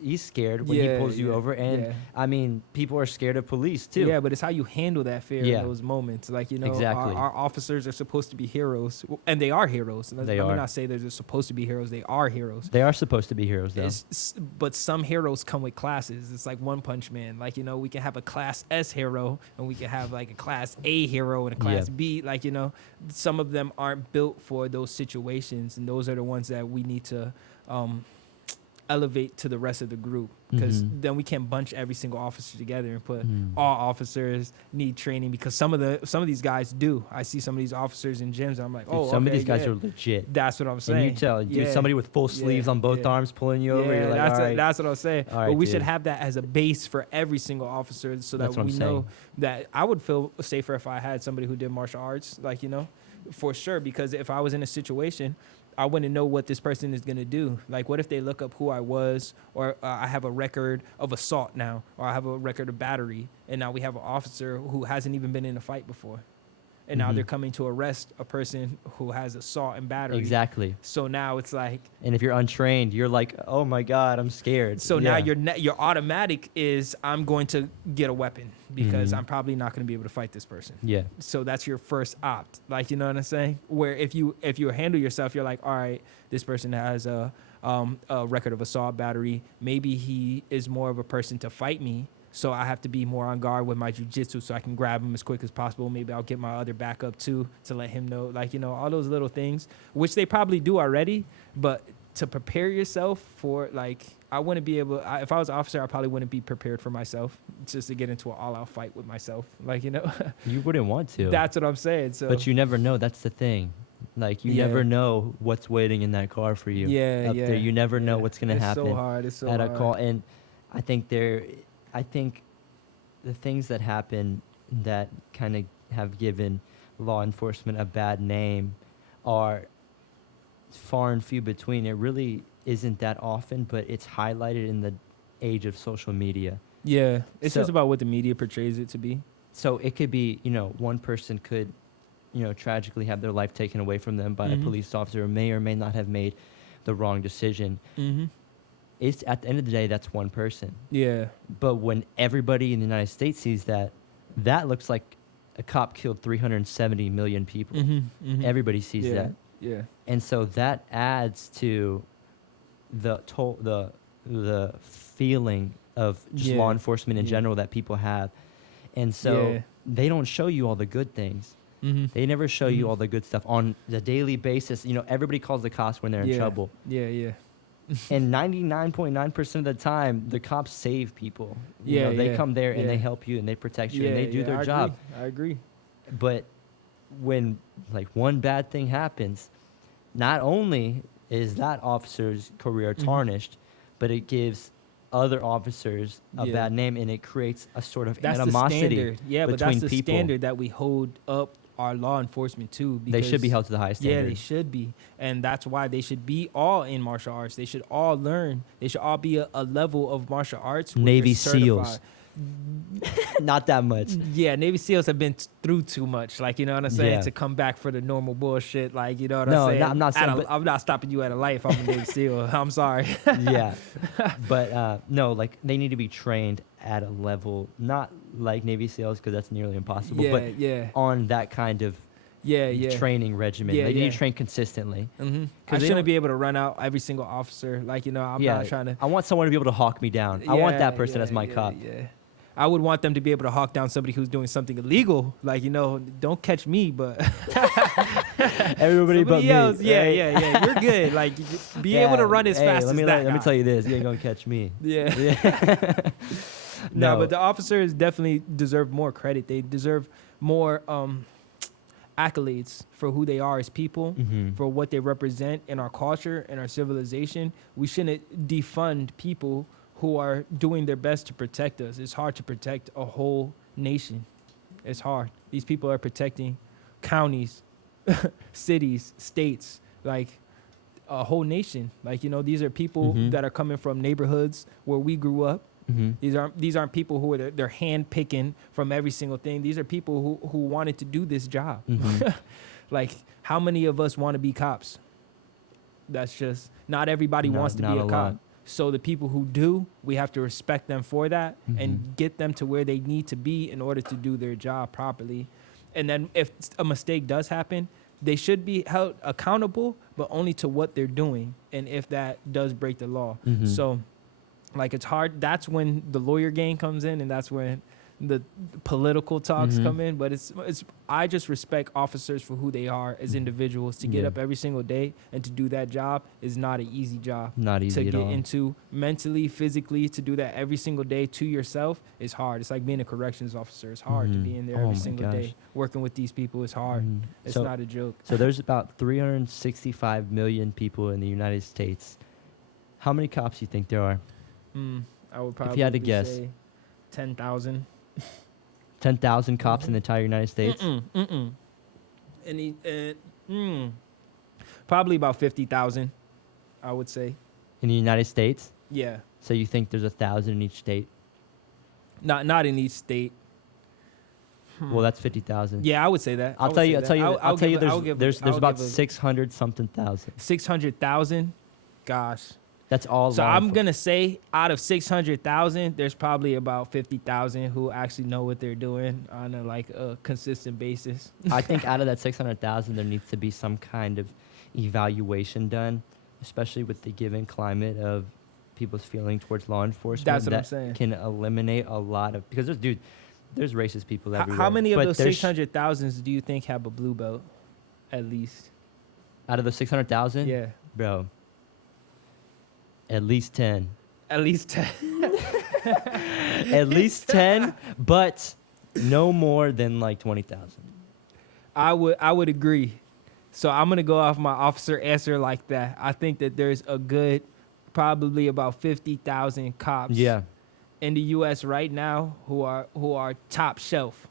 he's scared when Yeah, he pulls you yeah, over. And yeah. I mean, people are scared of police too. Yeah, but it's how you handle that fear Yeah. in those moments. Like, Exactly. our officers are supposed to be heroes, and they are heroes. They Let me are. not say they're just supposed to be heroes. They are heroes. They are supposed to be heroes though. But some heroes come with classes. It's like One Punch Man. Like, we can have a Class S hero, and we can have like a Class A hero and a Class Yeah. B. Like, some of them aren't built for those situations, and those are the ones that we need to elevate to the rest of the group, because Mhm. then we can't bunch every single officer together and put Mhm. all officers need training, because some of these guys do. I see some of these officers in gyms, and I'm like, Dude, oh, some of okay, these guys yeah. are legit. That's what I'm saying. And you tell, dude, Yeah. somebody with full Yeah, sleeves on both yeah. arms pulling you over. Yeah, You're like, that's all right. that's what I'm saying. All right, but we should dude. have that as a base for every single officer, so that That's what we I'm know saying. that I would feel safer if I had somebody who did martial arts, for sure. Because if I was in a situation, I wouldn't know what this person is going to do. Like, what if they look up who I was, or I have a record of assault now, or I have a record of battery, and now we have an officer who hasn't even been in a fight before. And now Mhm. they're coming to arrest a person who has assault and battery. Exactly. So now it's like, And if you're untrained, you're like, oh my God, I'm scared. so now Yeah. your automatic is, I'm going to get a weapon because Mhm. I'm probably not going to be able to fight this person. Yeah. So that's your first opt. Like, you know what I'm saying? Where if you handle yourself, you're like, all right, this person has a record of assault, battery. Maybe he is more of a person to fight me. So I have to be more on guard with my jiu-jitsu so I can grab him as quick as possible. Maybe I'll get my other backup too to let him know, all those little things, which they probably do already. But to prepare yourself for, I wouldn't be able, if I was an officer, I probably wouldn't be prepared for myself just to get into an all-out fight with myself. You wouldn't want to. That's what I'm saying. So, But you never know. That's the thing. Like, you Yeah. never know what's waiting in that car for you. Yeah, Up yeah, there. You never know yeah. what's going to It's happen so hard. It's so at hard. a call. And I think the things that happen that kind of have given law enforcement a bad name are far and few between. It really isn't that often, but it's highlighted in the age of social media. Yeah, it's So- just about what the media portrays it to be. So it could be, one person could, tragically have their life taken away from them by a Mhm. police officer, or may not have made the wrong decision. Mm-hmm. It's at the end of the day, that's one person. Yeah. But when everybody in the United States sees that, that looks like a cop killed 370 million people. Mm-hmm. Mm-hmm. Everybody sees yeah. that. Yeah. And so that adds to the feeling of just Yeah. law enforcement in Yeah. general that people have. And so Yeah. they don't show you all the good things. Mm-hmm. They never show you Mhm. all the good stuff on the daily basis. Everybody calls the cops when they're in Yeah. trouble. Yeah. Yeah. And 99.9% of the time, the cops save people. Yeah, They yeah, come there and they yeah. help you and they protect you and they do yeah, their I job. Agree. I agree. But when one bad thing happens, not only is that officer's career Mhm. tarnished, but it gives other officers a Yeah. bad name, and it creates a sort of That's the animosity. standard. Yeah, but between that's the people. standard that we hold up our law enforcement to. They should be because- held to the highest Yeah, standard. they should be. And that's why they should be all in martial arts. They should all learn. They should all be a level of martial arts. where Navy you're certified. SEALs. Not that much. Yeah, Navy SEALs have been through too much. Like, you know what I'm saying? Yeah. To come back for the normal bullshit. Like, you know what No, I'm saying? I'm not saying, but- I'm not stopping you at a life. I'm a Navy SEAL. I'm sorry. Yeah, but no, like they need to be trained at a level not like Navy SEALs because that's nearly impossible, yeah, but yeah, on that kind of yeah. training regimen. Yeah, They need yeah. to train consistently. Mm-hmm. 'Cause I they shouldn't don't- be able to run out every single officer. Like, you know, I'm Yeah, not trying to. I want someone to be able to hawk me down. I want that person as my cop. Yeah. I would want them to be able to hawk down somebody who's doing something illegal. Like, you know, don't catch me, but Everybody but somebody me. else. Yeah, right? yeah. You're good. Like, be able to run as hey, fast let as me that let me guy. tell you this: you ain't gonna catch me. Yeah. Yeah. No, but the officers definitely deserve more credit. They deserve more accolades for who they are as people, Mhm. for what they represent in our culture and our civilization. We shouldn't defund people who are doing their best to protect us. It's hard to protect a whole nation. It's hard. These people are protecting counties, cities, states, like a whole nation. Like, you know, these are people Mhm. that are coming from neighborhoods where we grew up. Mhm. These aren't people who are they're hand picking from every single thing. These are people who wanted to do this job. Mhm. Like, how many of us want to be cops? That's just not everybody wants to Not be a a cop. lot. So the people who do, we have to respect them for that Mhm. and get them to where they need to be in order to do their job properly. And then if a mistake does happen, they should be held accountable, but only to what they're doing. And if that does break the law. Mhm. So, like, it's hard. That's when the lawyer game comes in, and that's when the political talks Mhm. come in. But I just respect officers for who they are as individuals. To get Yeah. up every single day and to do that job is not an easy job. Not easy To at get all. into mentally, physically, to do that every single day to yourself is hard. It's like being a corrections officer. It's hard to Mhm. be in there Oh every my single gosh. day. Working with these people is hard. Mhm. It's So- not a joke. So there's about 365 million people in the United States. How many cops do you think there are? I would probably If you had to guess. say 10,000. 10,000 cops in the entire United States? Probably about 50,000, I would say. In the United States? Yeah, So you think there's 1,000 in each state? not in each state. Well, that's 50,000. Yeah, I would say that. I'll tell you. I'll tell you. There's about six. 600 something thousand. 600,000. Gosh. That's all. So law I'm enfor- gonna say out of 600,000, there's probably about 50,000 who actually know what they're doing on a consistent basis. I think out of that 600,000, there needs to be some kind of evaluation done, especially with the given climate of people's feeling towards law enforcement. That's what that I'm saying. Can eliminate a lot of because there's racist people everywhere. How many of but those there's- 600,000s do you think have a blue belt, at least? out of the 600,000? Yeah, Bro. At least 10. at least 10. At least 10, but no more than like 20,000. I would agree. So I'm gonna go off my officer answer like that. I think that there's a good, probably about 50,000 cops. Yeah. In the U.S. right now who are top shelf,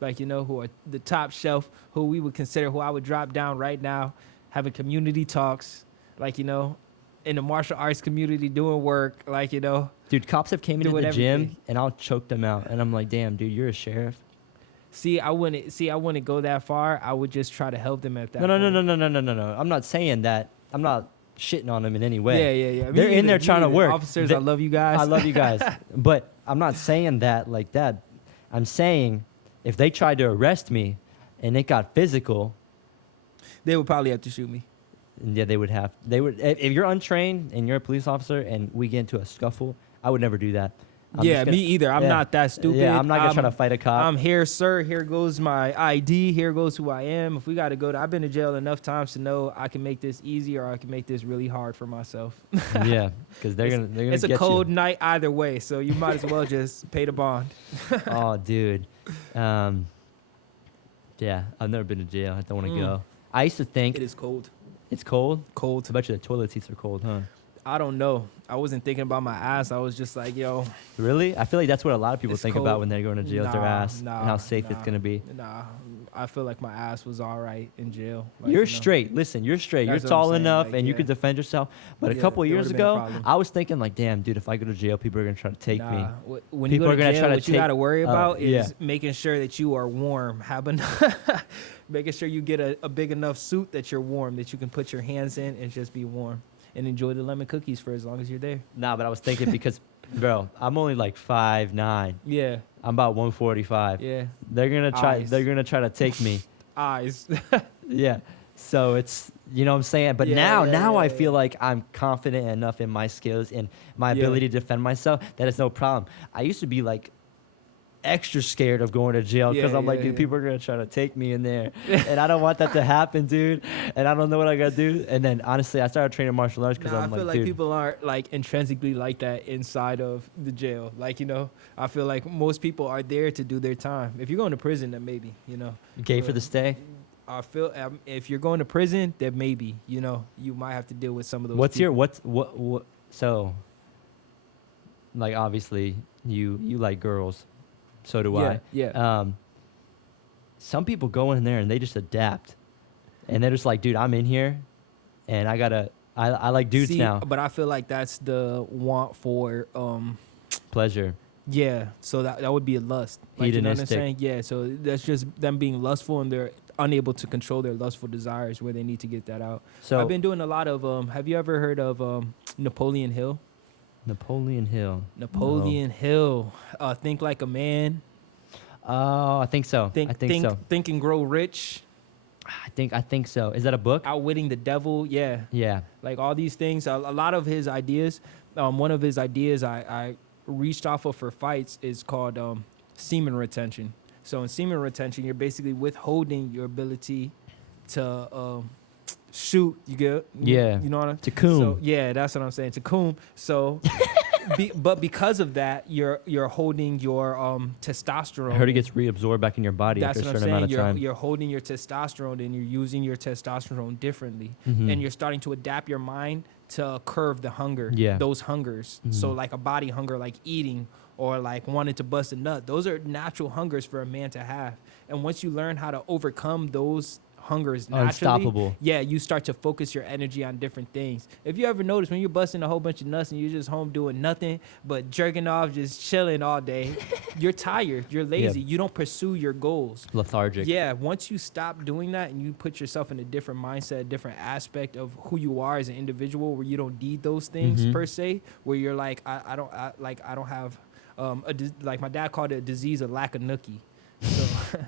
who are the top shelf, who we would consider, who I would drop down right now, having community talks, like, you know, in the martial arts community doing work, like, you know. Dude, cops have came into the Doing gym everything. and I'll choke them out. And I'm like, damn, dude, you're a sheriff. I wouldn't go that far. I would just try to help them at that No, no, no, point. no, no, no, no, no, no. I'm not saying that. I'm not shitting on them in any way. Yeah. Me They're in either, there me trying to either. work. Officers, They- I love you guys. I love you guys. But I'm not saying that like that. I'm saying if they tried to arrest me and it got physical, They would probably have to shoot me. yeah, they would. If you're untrained and you're a police officer and we get into a scuffle, I would never do that. I'm Yeah, just gonna- me either. I'm yeah. not that stupid. Yeah, I'm not gonna try to fight a cop. I'm here, sir. Here goes my ID. Here goes who I am. If we got to go, I've been to jail enough times to know I can make this easy or I can make this really hard for myself. Yeah, because they're gonna It's a get cold you. night either way, so you might as well just pay the bond. Oh, dude. Yeah, I've never been to jail. I don't want to go. I used to think It is cold. it's cold. Cold. I bet you the toilet seats are cold, huh? I don't know. I wasn't thinking about my ass. I was just like, yo, Really? I feel like that's what a lot of people It's think cold. about when they're going to jail. Is their ass and how safe it's nah. gonna be. Nah. I feel like my ass was all right in jail. Like, You're you know. straight. Listen, you're straight. That's You're what I'm tall saying, enough, like, and you yeah. can defend yourself. But a Yeah, couple there years would've been a ago, problem. I was thinking like, damn, dude, if I go to jail, people are gonna try to take me. When People you are go to gonna jail, try to what you take- got to worry about is yeah. making sure that you are warm. Making sure you get a big enough suit that you're warm, that you can put your hands in and just be warm and enjoy the lemon cookies for as long as you're there. Nah, but I was thinking because, bro, I'm only like 5'9". Yeah, I'm about 145. yeah. They're gonna try. Eyes. They're gonna try to take me. Eyes. Yeah. So it's, you know what I'm saying? But Yeah, now yeah, I yeah, feel yeah. like I'm confident enough in my skills and my Yeah. ability to defend myself that it's no problem. I used to be like extra scared of going to jail because Yeah, I'm like, yeah, dude, yeah. people are gonna try to take me in there, and I don't want that to happen, dude. And I don't know what I gotta do. And then honestly, I started training martial arts because Nah, I I'm feel like, like dude, people aren't like intrinsically like that inside of the jail. Like, you know, I feel like most people are there to do their time. If you're going to prison, then maybe, you know. gay for the stay. I feel if you're going to prison, then maybe, you know, you might have to deal with some of those. What's your people. what? So, like, obviously, you like girls, so do I. Yeah. Some people go in there and they just adapt, and they're just like, dude, I'm in here, and I like dudes See, now. But I feel like that's the want for Pleasure. yeah. So that would be a lust. Like, you know what I'm Hedonistic. saying? Yeah. So that's just them being lustful and they're unable to control their lustful desires where they need to get that out. So I've been doing a lot of have you ever heard of Napoleon Hill? Napoleon Hill. Napoleon Hill. Think Like a Man. Oh, I think so. I think so. Think and Grow Rich. I think so. Is that a book? Outwitting the Devil. Yeah. Yeah. Like all these things. A lot of his ideas. One of his ideas I reached off of for fights is called semen retention. So in semen retention, you're basically withholding your ability to shoot. You get? Yeah. You know what I'm To coom. So, yeah, that's what I'm saying. To coom. So, but because of that, you're holding your testosterone. I heard it gets reabsorbed back in your body That's after a what I'm certain amount saying. of time. You're holding your testosterone and you're using your testosterone differently, Mhm. and you're starting to adapt your mind to curve the hunger. Yeah. Those hungers. So Mhm. like a body hunger, like eating or like wanting to bust a nut. Those are natural hungers for a man to have. And once you learn how to overcome those hungers naturally, Unstoppable. yeah, you start to focus your energy on different things. If you ever notice when you're busting a whole bunch of nuts and you're just home doing nothing but jerking off, just chilling all day, you're tired, you're lazy, you don't pursue your goals. Lethargic. Yeah, once you stop doing that and you put yourself in a different mindset, a different aspect of who you are as an individual, where you don't need those things Mhm. per se, where you're like, I don't have like my dad called it a disease of lack of nookie. So,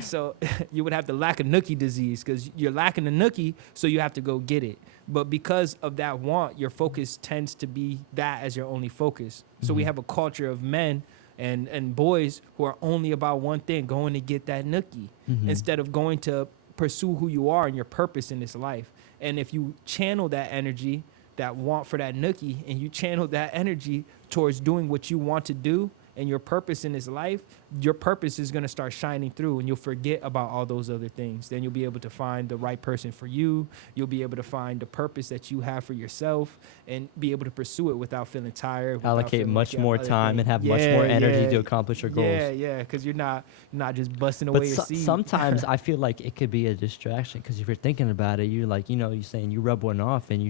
so you would have the lack of nookie disease because you're lacking the nookie, so you have to go get it. But because of that want, your focus tends to be that as your only focus. So we Mhm. have a culture of men and boys who are only about one thing, going to get that nookie, Mhm. instead of going to pursue who you are and your purpose in this life. And if you channel that energy, that want for that nookie, and you channel that energy towards doing what you want to do and your purpose in this life, your purpose is going to start shining through, and you'll forget about all those other things. Then you'll be able to find the right person for you. You'll be able to find the purpose that you have for yourself and be able to pursue it without feeling tired. without Allocate feeling much like you have more other time and things. have much more energy Yeah, to accomplish your goals. Yeah, because you're not just busting But away your seed. sometimes I feel like it could be a distraction because if you're thinking about it, you're like, you're saying you rub one off and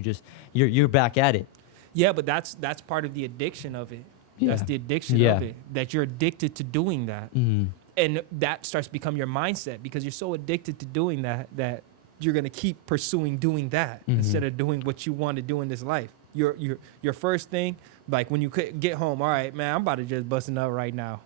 you're back at it. Yeah, but that's part of the addiction of it. Yeah. That's the addiction Yeah. of it, that you're addicted to doing that. Mm. And that starts to become your mindset because you're so addicted to doing that you're going to keep pursuing doing that Mhm. instead of doing what you want to do in this life. Your first thing, like when you get home, all right, man, I'm about to just bust a nut right now.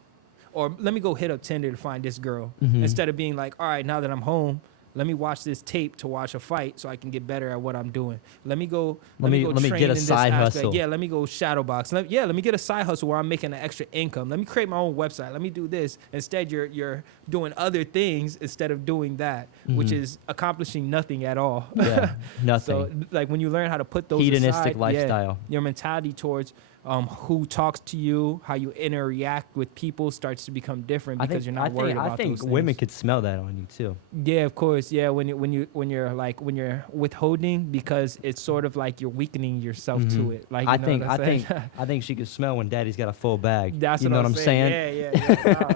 Or let me go hit up Tinder to find this girl. Mhm. Instead of being like, all right, now that I'm home, let me watch this tape to watch a fight so I can get better at what I'm doing. Let me go Let me train get a in this side aspect. hustle. Yeah, let me go shadow box. Let me get a side hustle where I'm making an extra income. Let me create my own website. Let me do this. Instead, you're doing other things instead of doing that, which Mhm. is accomplishing nothing at all. Yeah, nothing. So like when you learn how to put those Hedonistic aside, lifestyle. your mentality towards who talks to you, how you interact with people starts to become different because you're not worried about I think those women things. could smell that on you too. Yeah, of course. Yeah, when you're withholding, because it's sort of like you're weakening yourself to Mhm. it. Like I you know think what I'm saying? I think she could smell when daddy's got a full bag. That's you what know I'm what I'm saying? Yeah. No,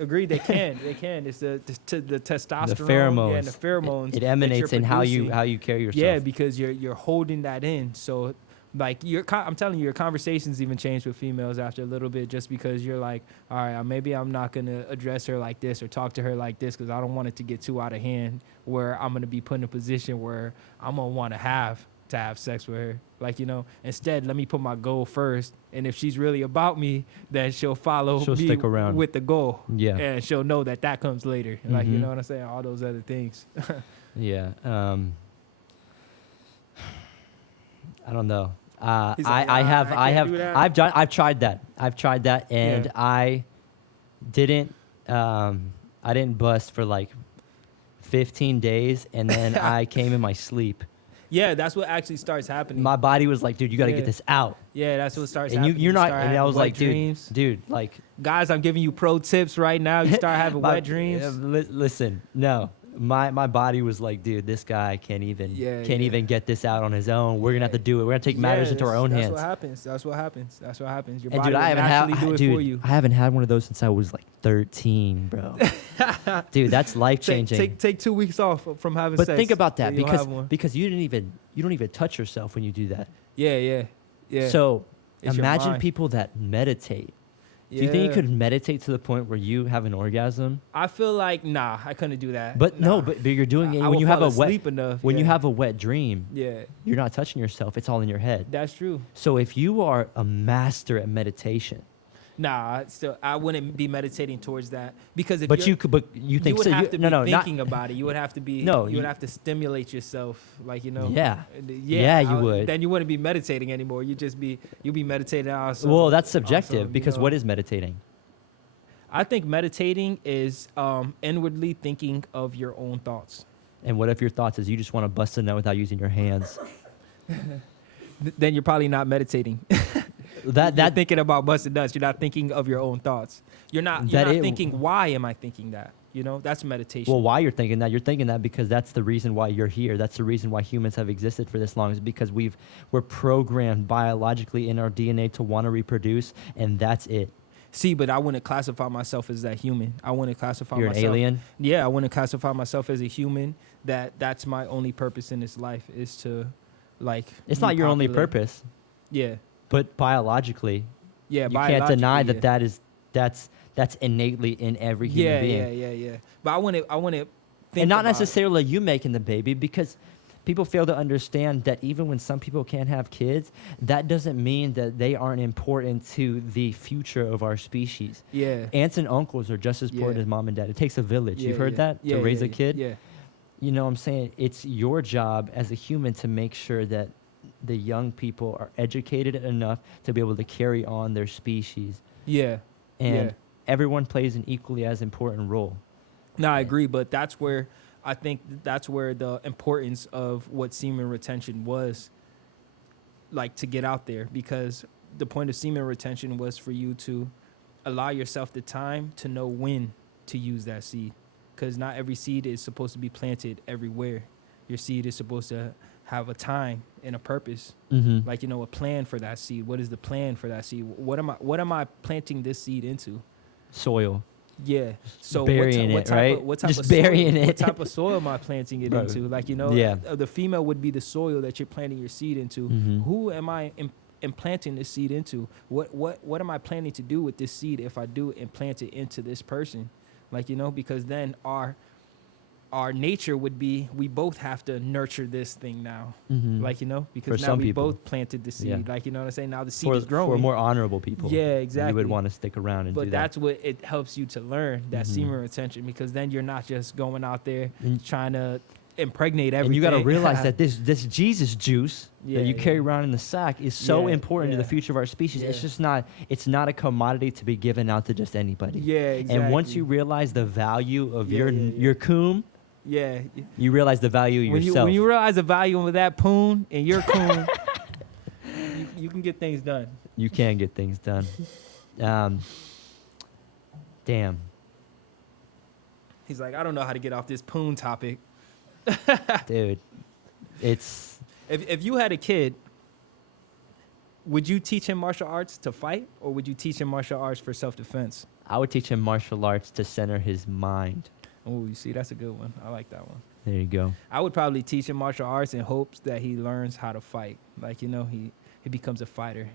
agreed. They can. It's the testosterone, The pheromones. yeah, and the pheromones. It that emanates you're in how producing. you carry yourself. Yeah, because you're holding that in. So like I'm telling you, your conversations even change with females after a little bit, just because you're like, all right, maybe I'm not gonna address her like this or talk to her like this because I don't want it to get too out of hand, where I'm gonna be put in a position where I'm gonna want to have sex with her. Like, instead, let me put my goal first, and if she's really about me, then she'll follow She'll me stick around. with the goal. Yeah. And she'll know that comes later. Like, you Mhm. know what I'm saying? All those other things. Yeah. I don't know. He's like, I have "Nah, I can't do that." I've tried that and Yeah. I didn't bust for like 15 days and then I came in my sleep. Yeah, that's what actually starts happening. My body was like, dude, you got to Yeah. get this out. Yeah, that's what starts And happening. you're not, start and I having was wet like, dreams. dude, like, Guys, I'm giving you pro tips right now. You start having my- wet dreams. Listen, no, my body was like, dude, this guy can't even even get this out on his own. We're gonna have to do it. We're gonna take matters into our own That's hands. what happens. That's what happens. Your And body dude, will naturally do it for you. I haven't had one of those since I was like 13, bro. Dude, that's life changing. Take 2 weeks off from having But sex. think about that and you'll have one. because you don't even touch yourself when you do that. Yeah. So It's your imagine mind. people that meditate. Do you think you Yeah. could meditate to the point where you have an orgasm? I feel like I couldn't do that. But Nah. no, but you're doing it I when will you have fall a wet asleep enough. when you yeah. have a wet dream. Yeah, You're not touching yourself. It's all in your head. that's true. So if you are a master at meditation, I wouldn't be meditating towards that, because if but you're, you think you would so? have to no, be no, not thinking about it. You would have to be. No, you would you- have to stimulate yourself, like Yeah. Yeah, you would. Then you wouldn't be meditating anymore. You'll be meditating on some. well, that's on subjective some, because what is meditating? I think meditating is inwardly thinking of your own thoughts. And what if your thoughts is you just want to bust a nut without using your hands? Then you're probably not meditating. That You're thinking about busting nuts. You're not thinking of your own thoughts. You're not thinking, why am I thinking that? That's meditation. well, why you're thinking that because that's the reason why you're here. That's the reason why humans have existed for this long, is because we're programmed biologically in our DNA to want to reproduce, and that's it. See, but I wouldn't classify myself as that human. I wouldn't classify You're myself. an alien. Yeah, I wouldn't classify myself as a human. That's my only purpose in this life, is to, like. It's be not your only popular. purpose, Yeah. but biologically, Yeah. you can't deny biologically, that's innately in every human being. Yeah. But I wouldn't. Think And not about- necessarily you making the baby, because people fail to understand that even when some people can't have kids, that doesn't mean that they aren't important to the future of our species. Yeah. Aunts and uncles are just as important Yeah. as mom and dad. It takes a village. Yeah, You've heard yeah. that? Yeah, to raise yeah, a kid? Yeah. You know what I'm saying? It's your job as a human to make sure that the young people are educated enough to be able to carry on their species. Yeah. And Yeah. everyone plays an equally as important role. No, I agree, but that's where the importance of what semen retention was, like, to get out there, because the point of semen retention was for you to allow yourself the time to know when to use that seed, because not every seed is supposed to be planted everywhere. Your seed is supposed to have a time and a purpose, Mm-hmm. like, a plan for that seed. What is the plan for that seed? What am I planting this seed into? Soil. Yeah. So burying what it, type right? of what type Just of soil, burying it. what type of soil am I planting it Bro. into? Like, Yeah. the female would be the soil that you're planting your seed into. Mhm. Who am I implanting this seed into? What am I planning to do with this seed if I do implant it into this person? Like, because then our nature would be, we both have to nurture this thing now. Mhm. Like, because For now some we people. both planted the seed. Yeah. Like, you know what I'm saying? Now the seed for, is growing. for more honorable people. Yeah, exactly. You would want to stick around and But do that. that's what it helps you to learn, that Mhm. semen retention, because then you're not just going out there And- trying to impregnate everything. And you got to realize that this Jesus juice Yeah, that you yeah. carry around in the sack is so Yeah, important to the yeah. future of our species. It's Yeah. just not. It's not a commodity to be given out to just anybody. Yeah, exactly. And once you realize the value of Yeah, your yeah, yeah. your coom, yeah, you realize the value of when yourself. you realize the value of that poon and your coon, you can get things done. You can get things done. Damn. He's like, I don't know how to get off this poon topic. Dude, it's If you had a kid, would you teach him martial arts to fight, or would you teach him martial arts for self-defense? I would teach him martial arts to center his mind. Oh, you see, that's a good one. I like that one. There you go. I would probably teach him martial arts in hopes that he learns how to fight. Like, he becomes a fighter.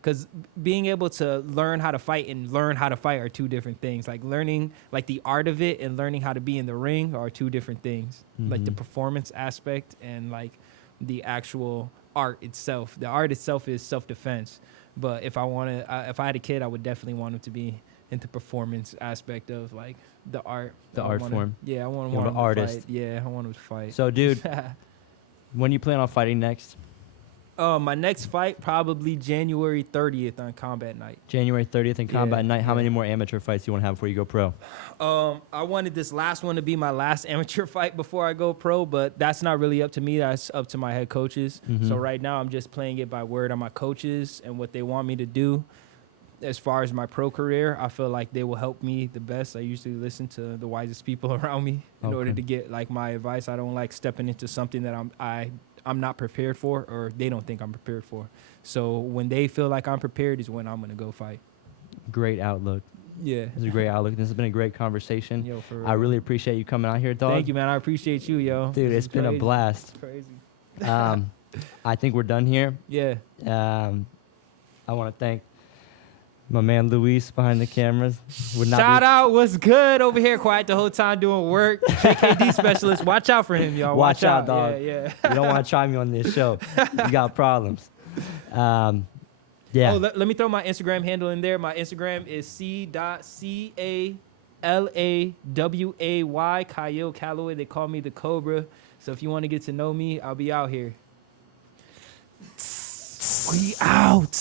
Because being able to learn how to fight and learn how to fight are two different things. Like, learning, like, the art of it and learning how to be in the ring are two different things. Like, the Mhm. performance aspect and, like, the actual art itself. The art itself is self-defense. But if I had a kid, I would definitely want him to be into performance aspect of, like, the art. The I art wanna- form. Yeah, I want You want him an artist. to fight. Yeah, I want him to fight. So, dude, when you plan on fighting next? My next fight, probably January 30th on Combat Night. January 30th in Combat Yeah, Night. How yeah. many more amateur fights do you want to have before you go pro? I wanted this last one to be my last amateur fight before I go pro, but that's not really up to me. That's up to my head coaches. Mhm. So right now, I'm just playing it by word on my coaches and what they want me to do. As far as my pro career, I feel like they will help me the best. I usually listen to the wisest people around me in order Okay. to get, like, my advice. I don't like stepping into something that I'm not prepared for, or they don't think I'm prepared for. So when they feel like I'm prepared is when I'm gonna go fight. Great outlook. Yeah. This is a great outlook. This has been a great conversation. Yo, for real. I really appreciate you coming out here, dog. Thank you, man. I appreciate you, yo. Dude, This it's is been a crazy. blast. Crazy. I think we're done here. Yeah. I want to thank my man Luis behind the cameras. Would not Shout be- out. What's good over here? Quiet the whole time doing work. JKD specialist. Watch out for him, y'all. Watch out, dog. Yeah. You don't want to try me on this show. You got problems. Yeah. Oh, let me throw my Instagram handle in there. My Instagram is c.calaway, Chayil Calaway. They call me the Cobra. So if you want to get to know me, I'll be out here. We out.